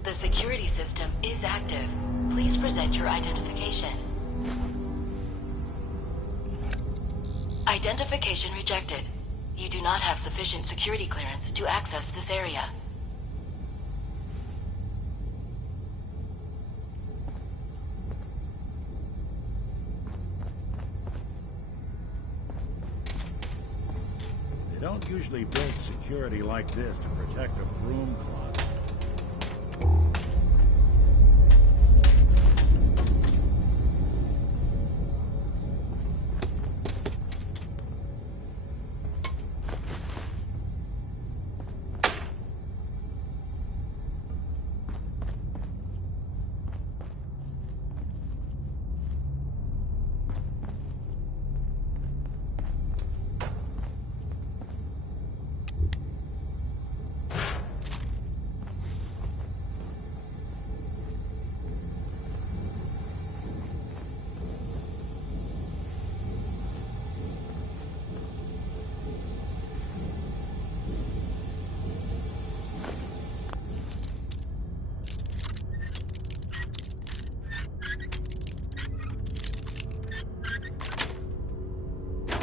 The security system is active. Please present your identification. Identification rejected. You do not have sufficient security clearance to access this area. They don't usually build security like this to protect a broom closet.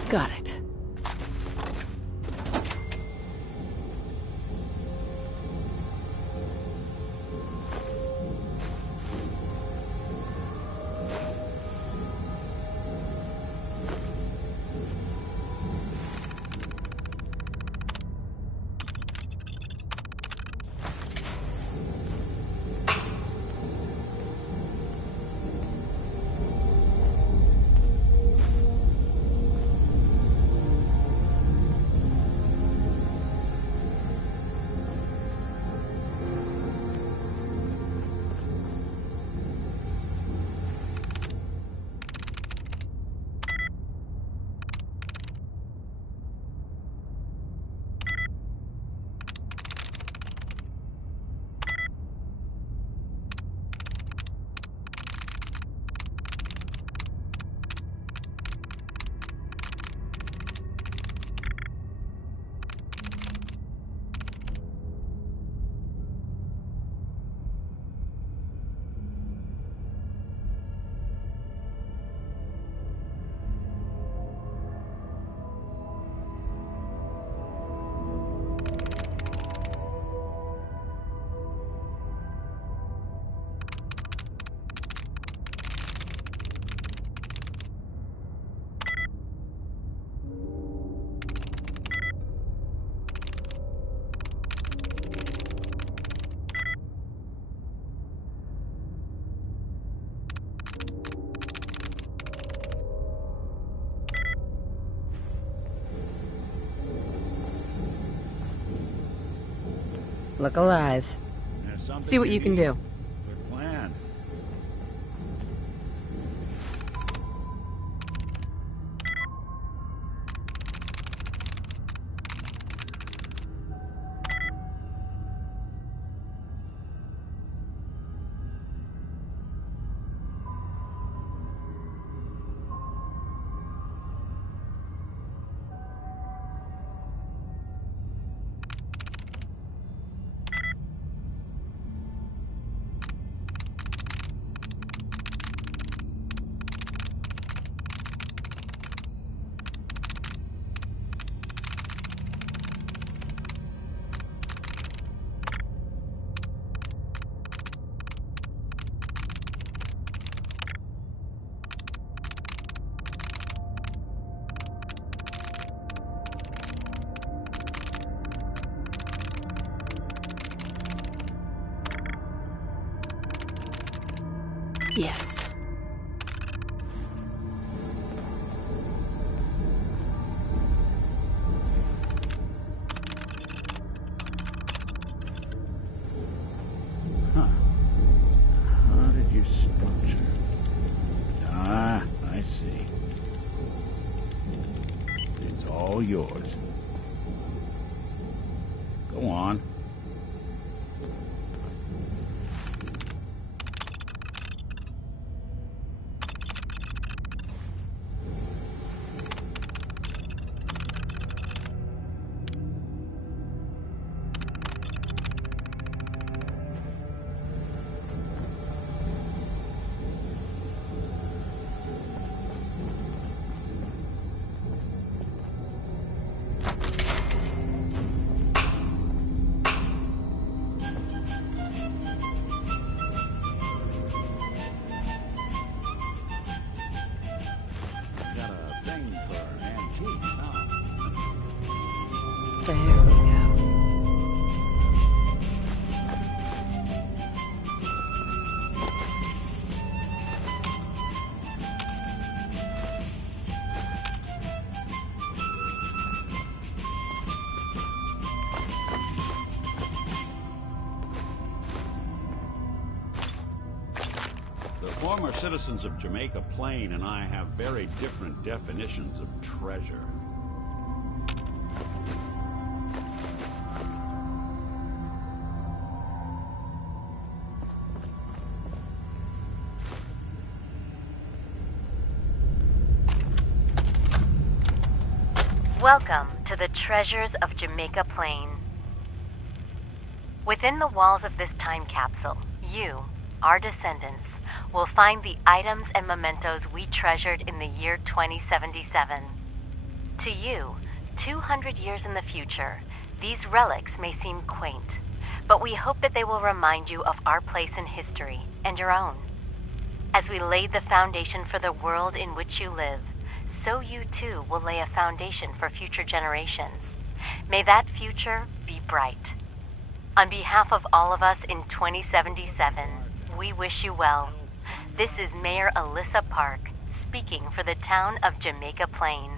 Got it. Look alive. See what you can do. Good plan. Yes. Huh. How did you structure? Ah, I see. It's all yours. Go on. There we go. The former citizens of Jamaica Plain and I have very different definitions of treasure. Welcome to the Treasures of Jamaica Plain. Within the walls of this time capsule, you, our descendants, will find the items and mementos we treasured in the year 2077. To you, 200 years in the future, these relics may seem quaint, but we hope that they will remind you of our place in history and your own. As we laid the foundation for the world in which you live, so you too will lay a foundation for future generations. May that future be bright. On behalf of all of us in 2077, we wish you well. This is Mayor Alyssa Park, speaking for the town of Jamaica Plain.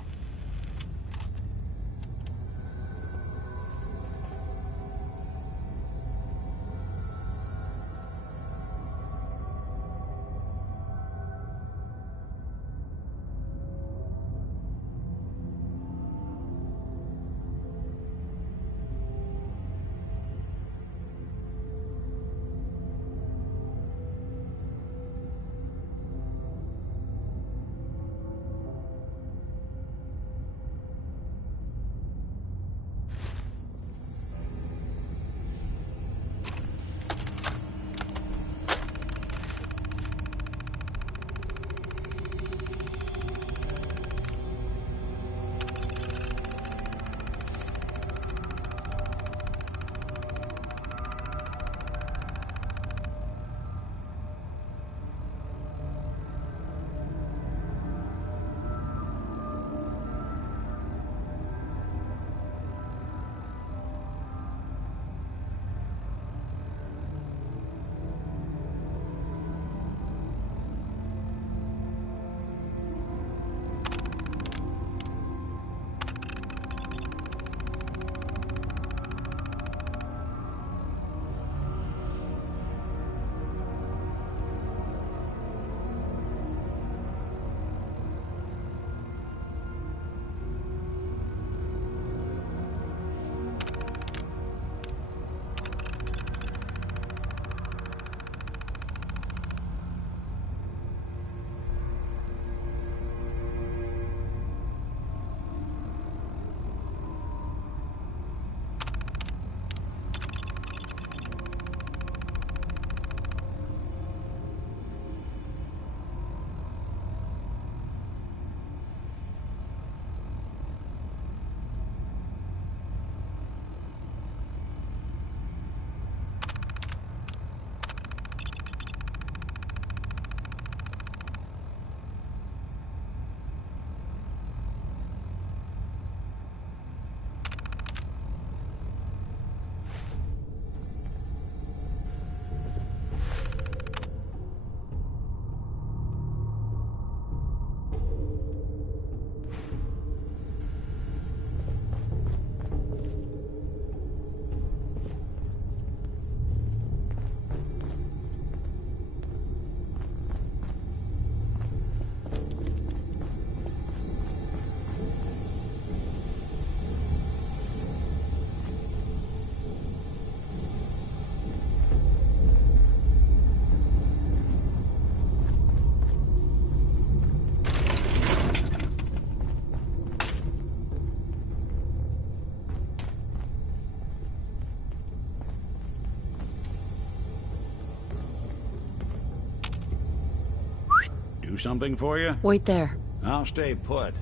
Do something for you? Wait there. I'll stay put.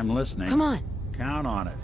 I'm listening. Come on. Count on it.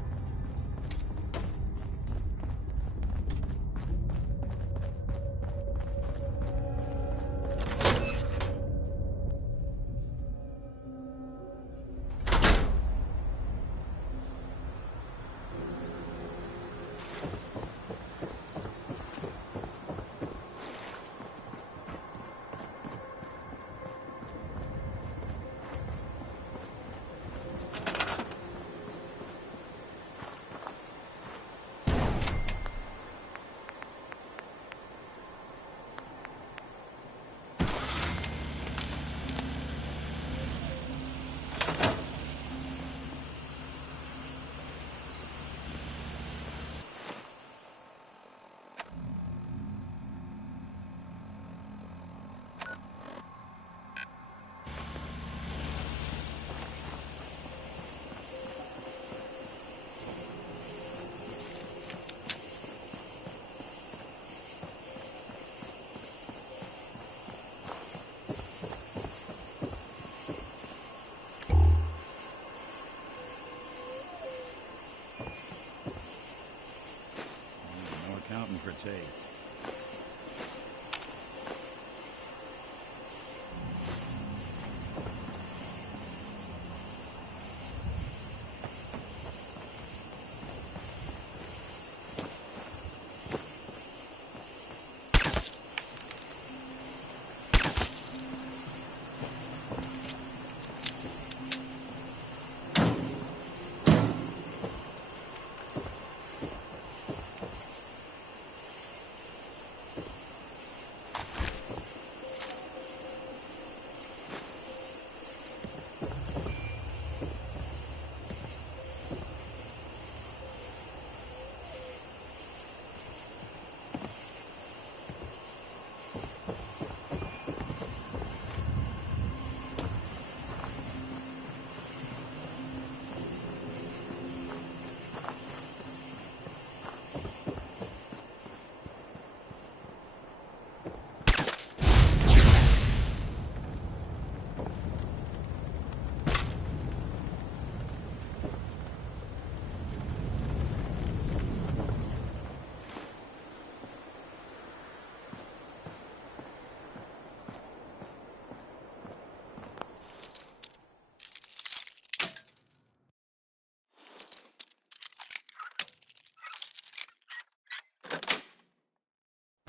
No accounting for taste.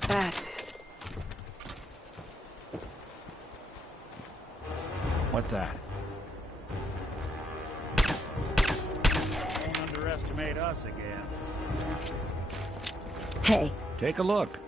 That's it. What's that? Don't underestimate us again. Hey. Take a look.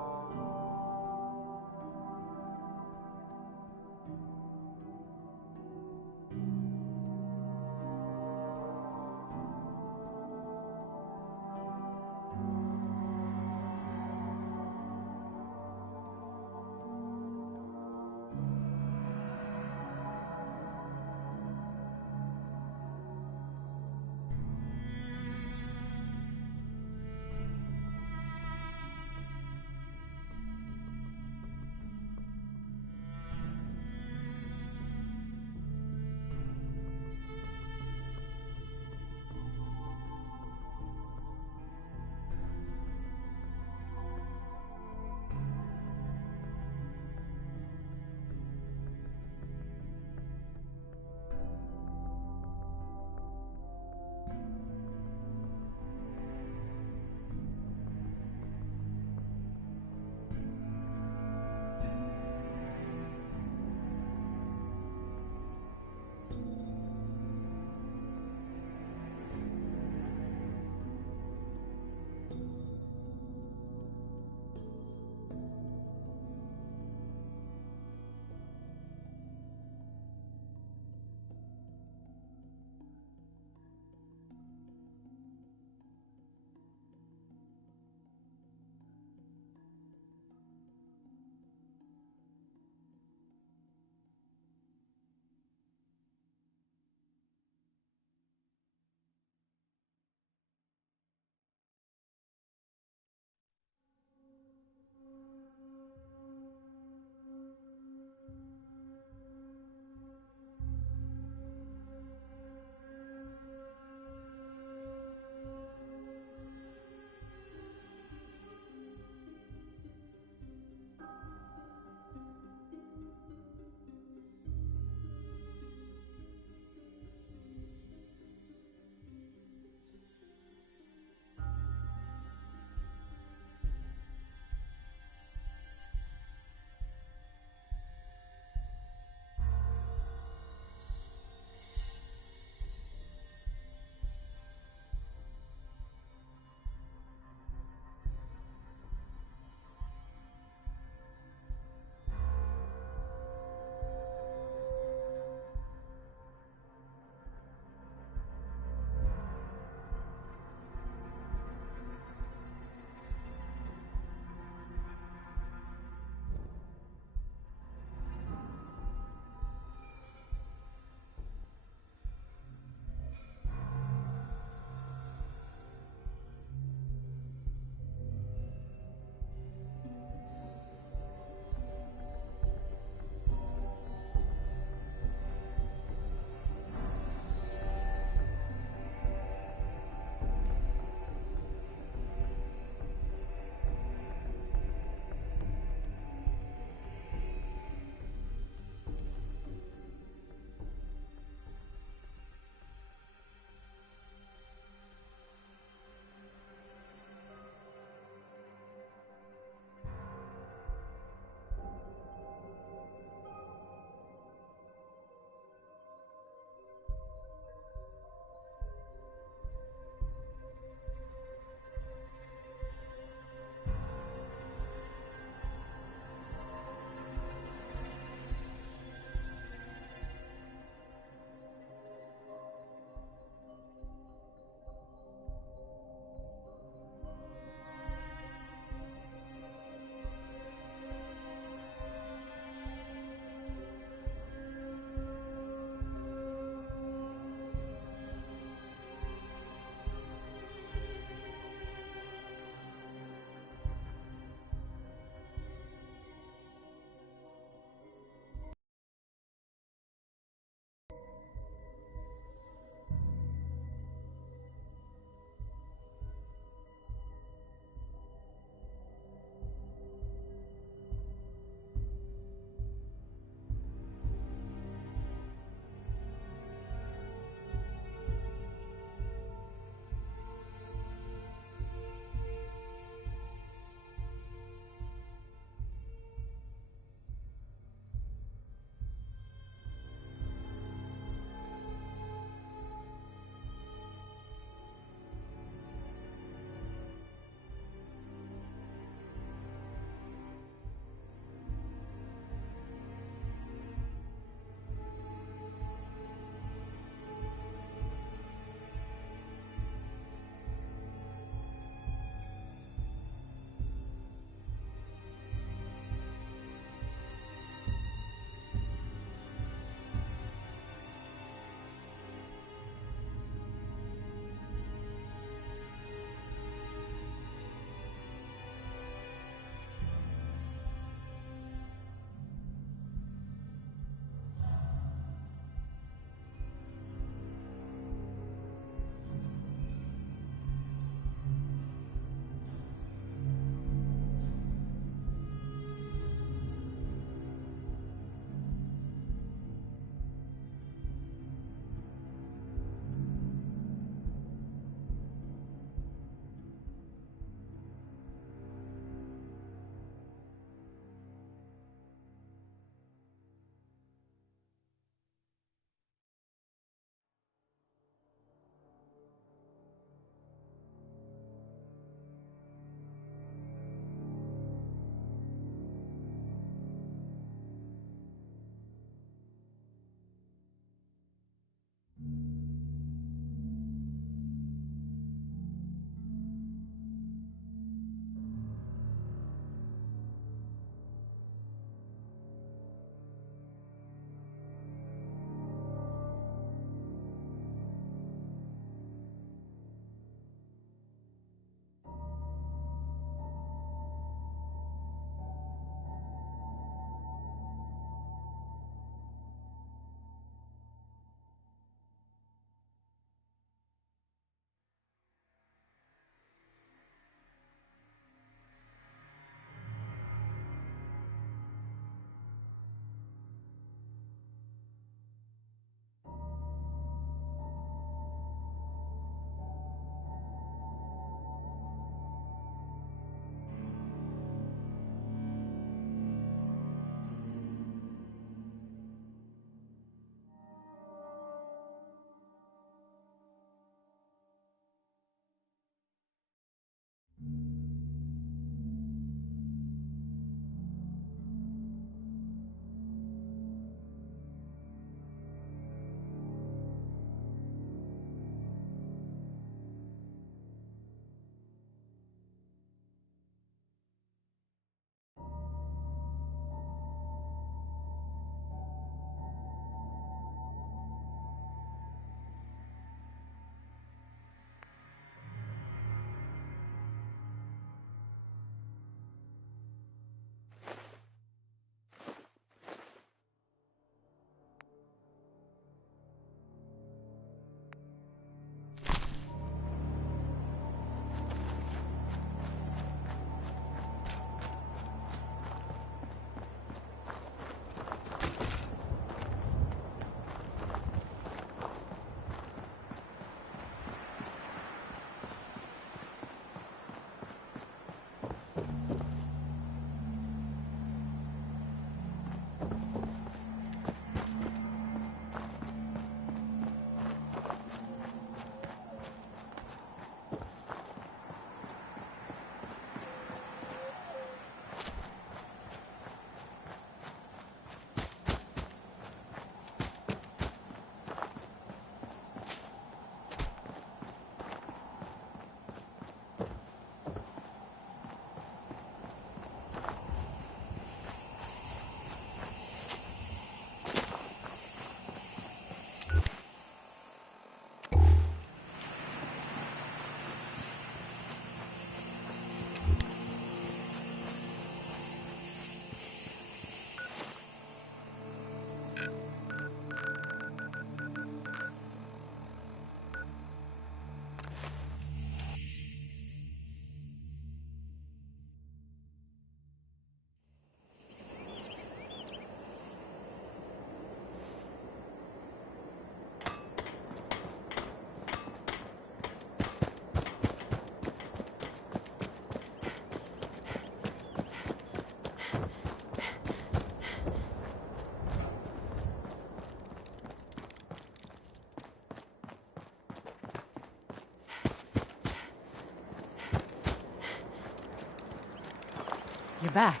You're back.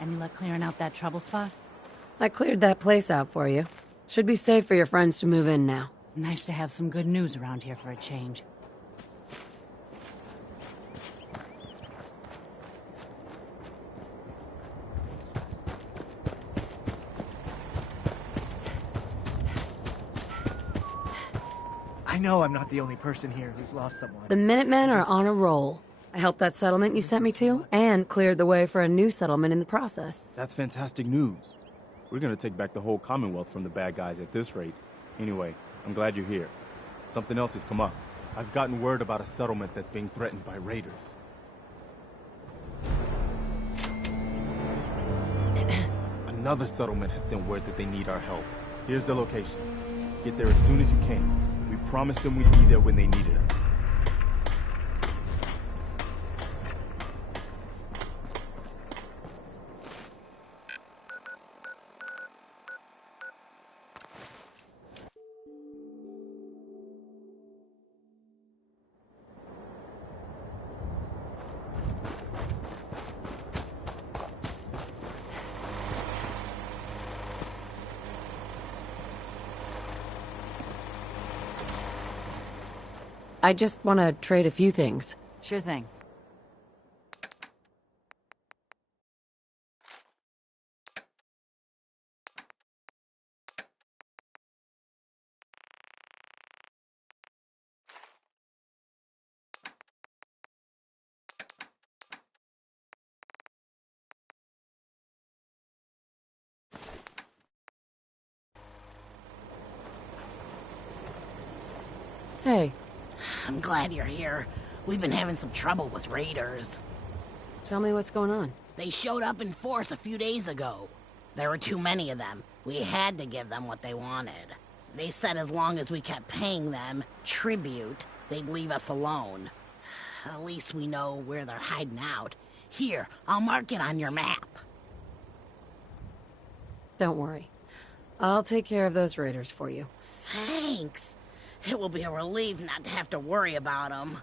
Any luck clearing out that trouble spot? I cleared that place out for you. Should be safe for your friends to move in now. Nice to have some good news around here for a change. I know I'm not the only person here who's lost someone. The Minutemen are on a roll. I helped that settlement you sent me to, and cleared the way for a new settlement in the process. That's fantastic news. We're gonna take back the whole Commonwealth from the bad guys at this rate. Anyway, I'm glad you're here. Something else has come up. I've gotten word about a settlement that's being threatened by raiders. Another settlement has sent word that they need our help. Here's the location. Get there as soon as you can. We promised them we'd be there when they needed us. I just want to trade a few things. Sure thing. Hey. I'm glad you're here. We've been having some trouble with raiders. Tell me what's going on. They showed up in force a few days ago. There were too many of them. We had to give them what they wanted. They said as long as we kept paying them tribute, they'd leave us alone. At least we know where they're hiding out. Here, I'll mark it on your map. Don't worry. I'll take care of those raiders for you. Thanks. It will be a relief not to have to worry about them.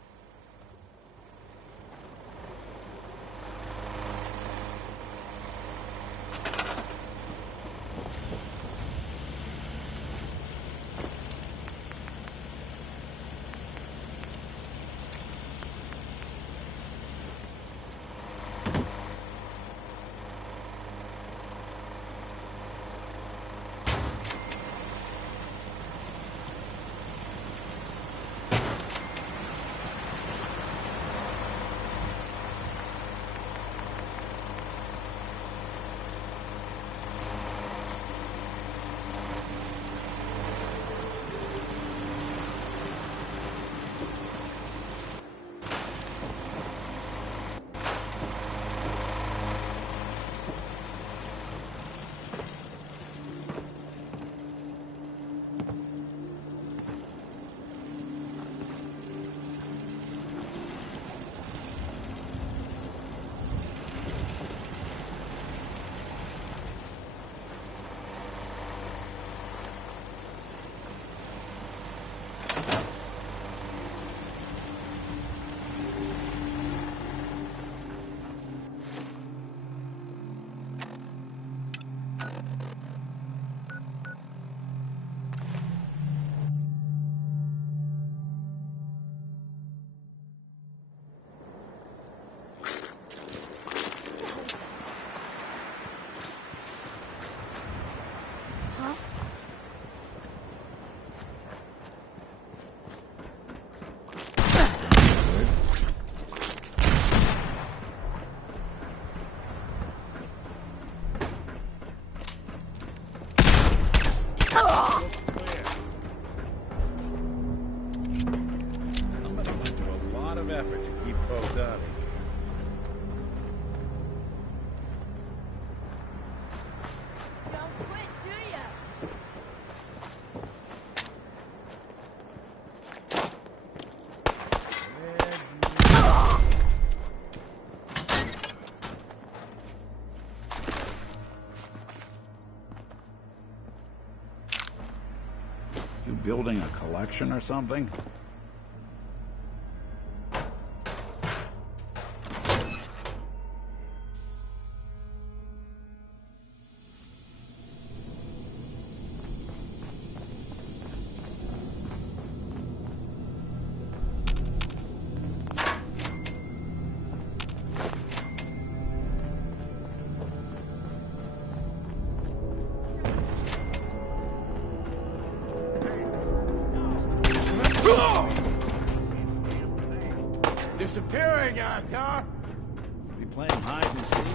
You building a collection or something? Disappearing, Actor! We playing hide and seek?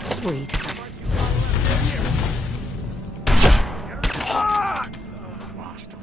Sweet. Lost him.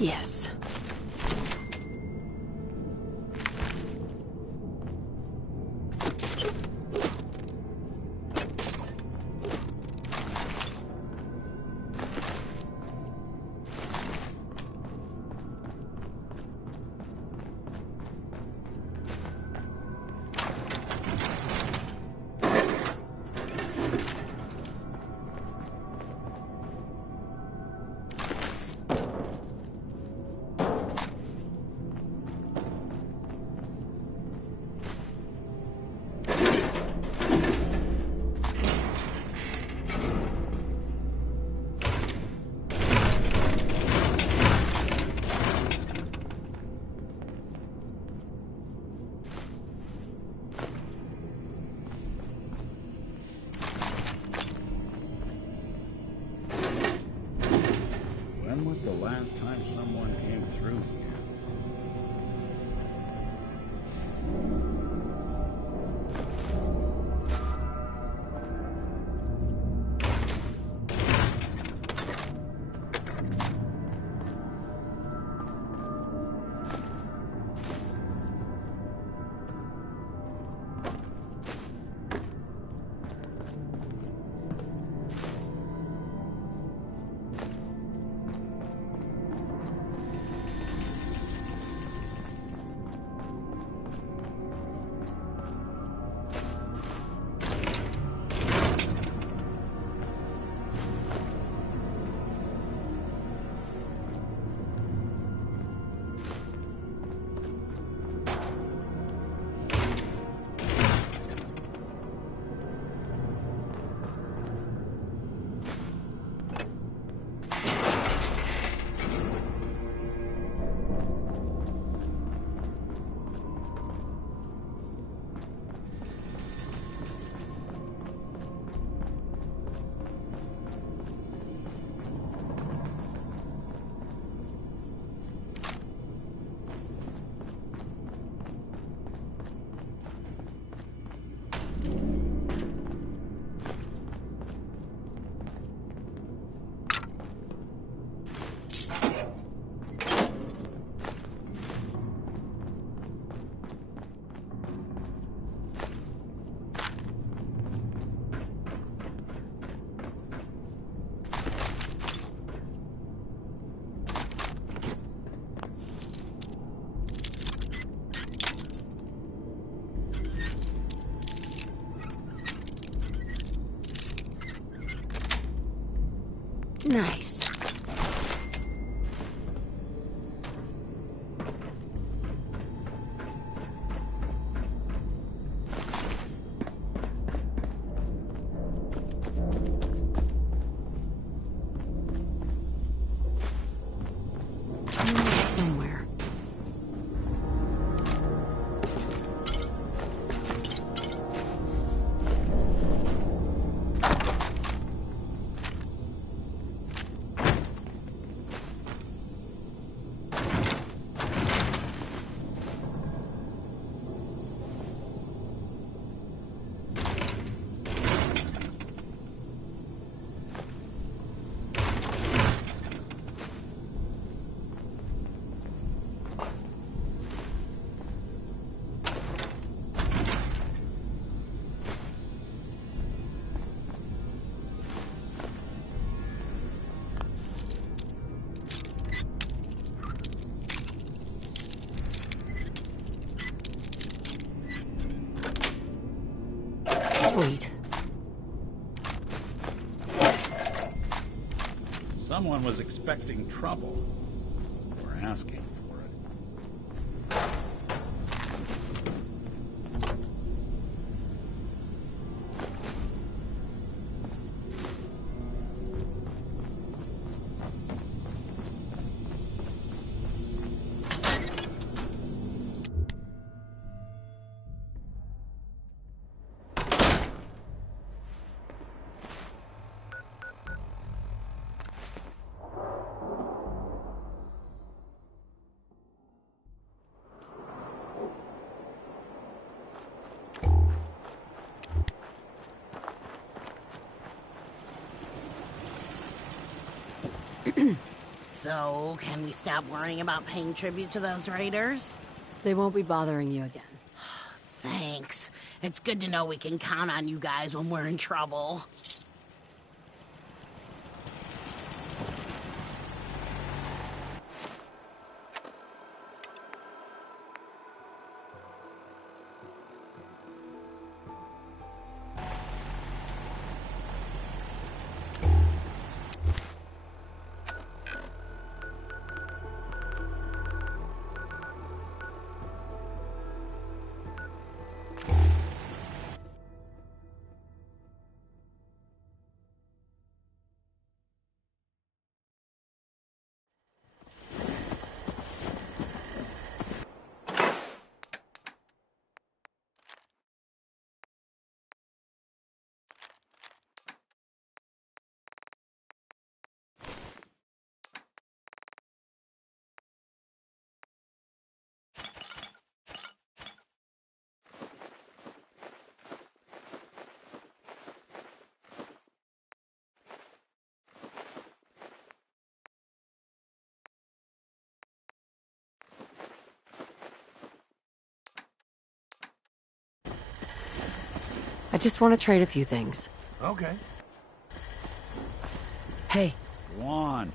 Yes. When was the last time someone came through here? Nice. Somewhere. Sweet. Someone was expecting trouble. Or asking for it. So, can we stop worrying about paying tribute to those raiders? They won't be bothering you again. Thanks. It's good to know we can count on you guys when we're in trouble. I just want to trade a few things. Okay. Hey. Go on.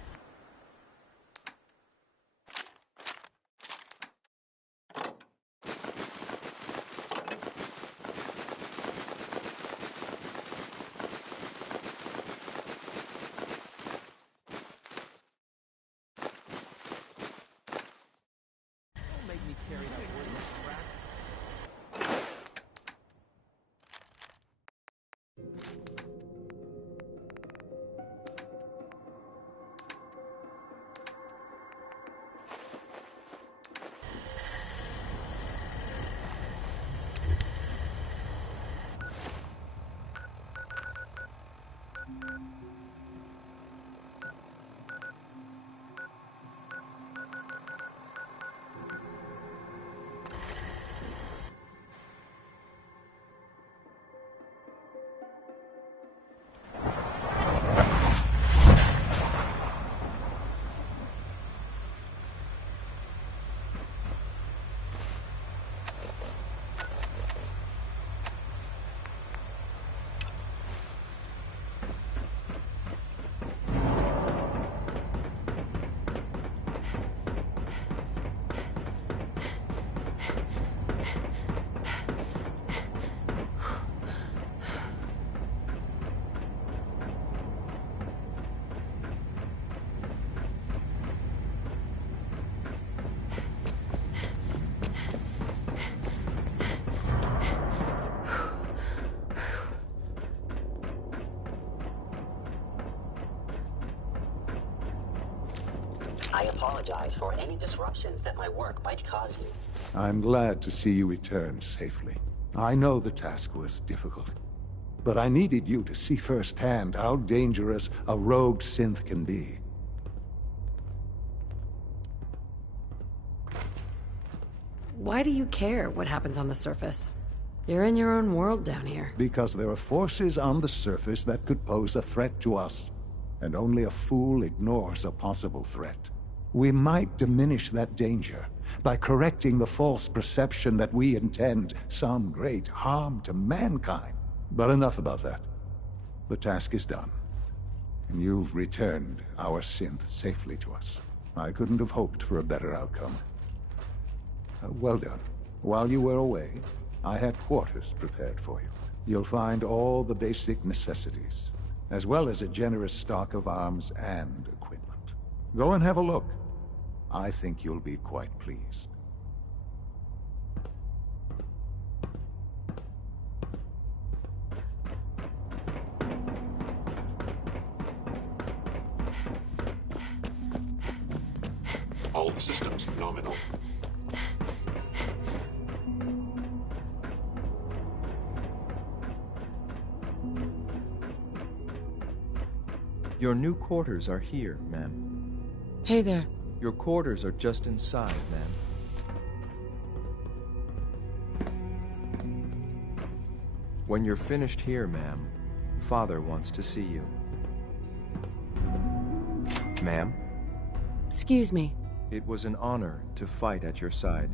I apologize for any disruptions that my work might cause you. I'm glad to see you return safely. I know the task was difficult, but I needed you to see firsthand how dangerous a rogue synth can be. Why do you care what happens on the surface? You're in your own world down here. Because there are forces on the surface that could pose a threat to us, and only a fool ignores a possible threat. We might diminish that danger by correcting the false perception that we intend some great harm to mankind. But enough about that. The task is done, and you've returned our synth safely to us. I couldn't have hoped for a better outcome. Well done. While you were away, I had quarters prepared for you. You'll find all the basic necessities, as well as a generous stock of arms and equipment. Go and have a look. I think you'll be quite pleased. All systems nominal. Your new quarters are here, ma'am. Hey there. Your quarters are just inside, ma'am. When you're finished here, ma'am, Father wants to see you. Ma'am? Excuse me. It was an honor to fight at your side.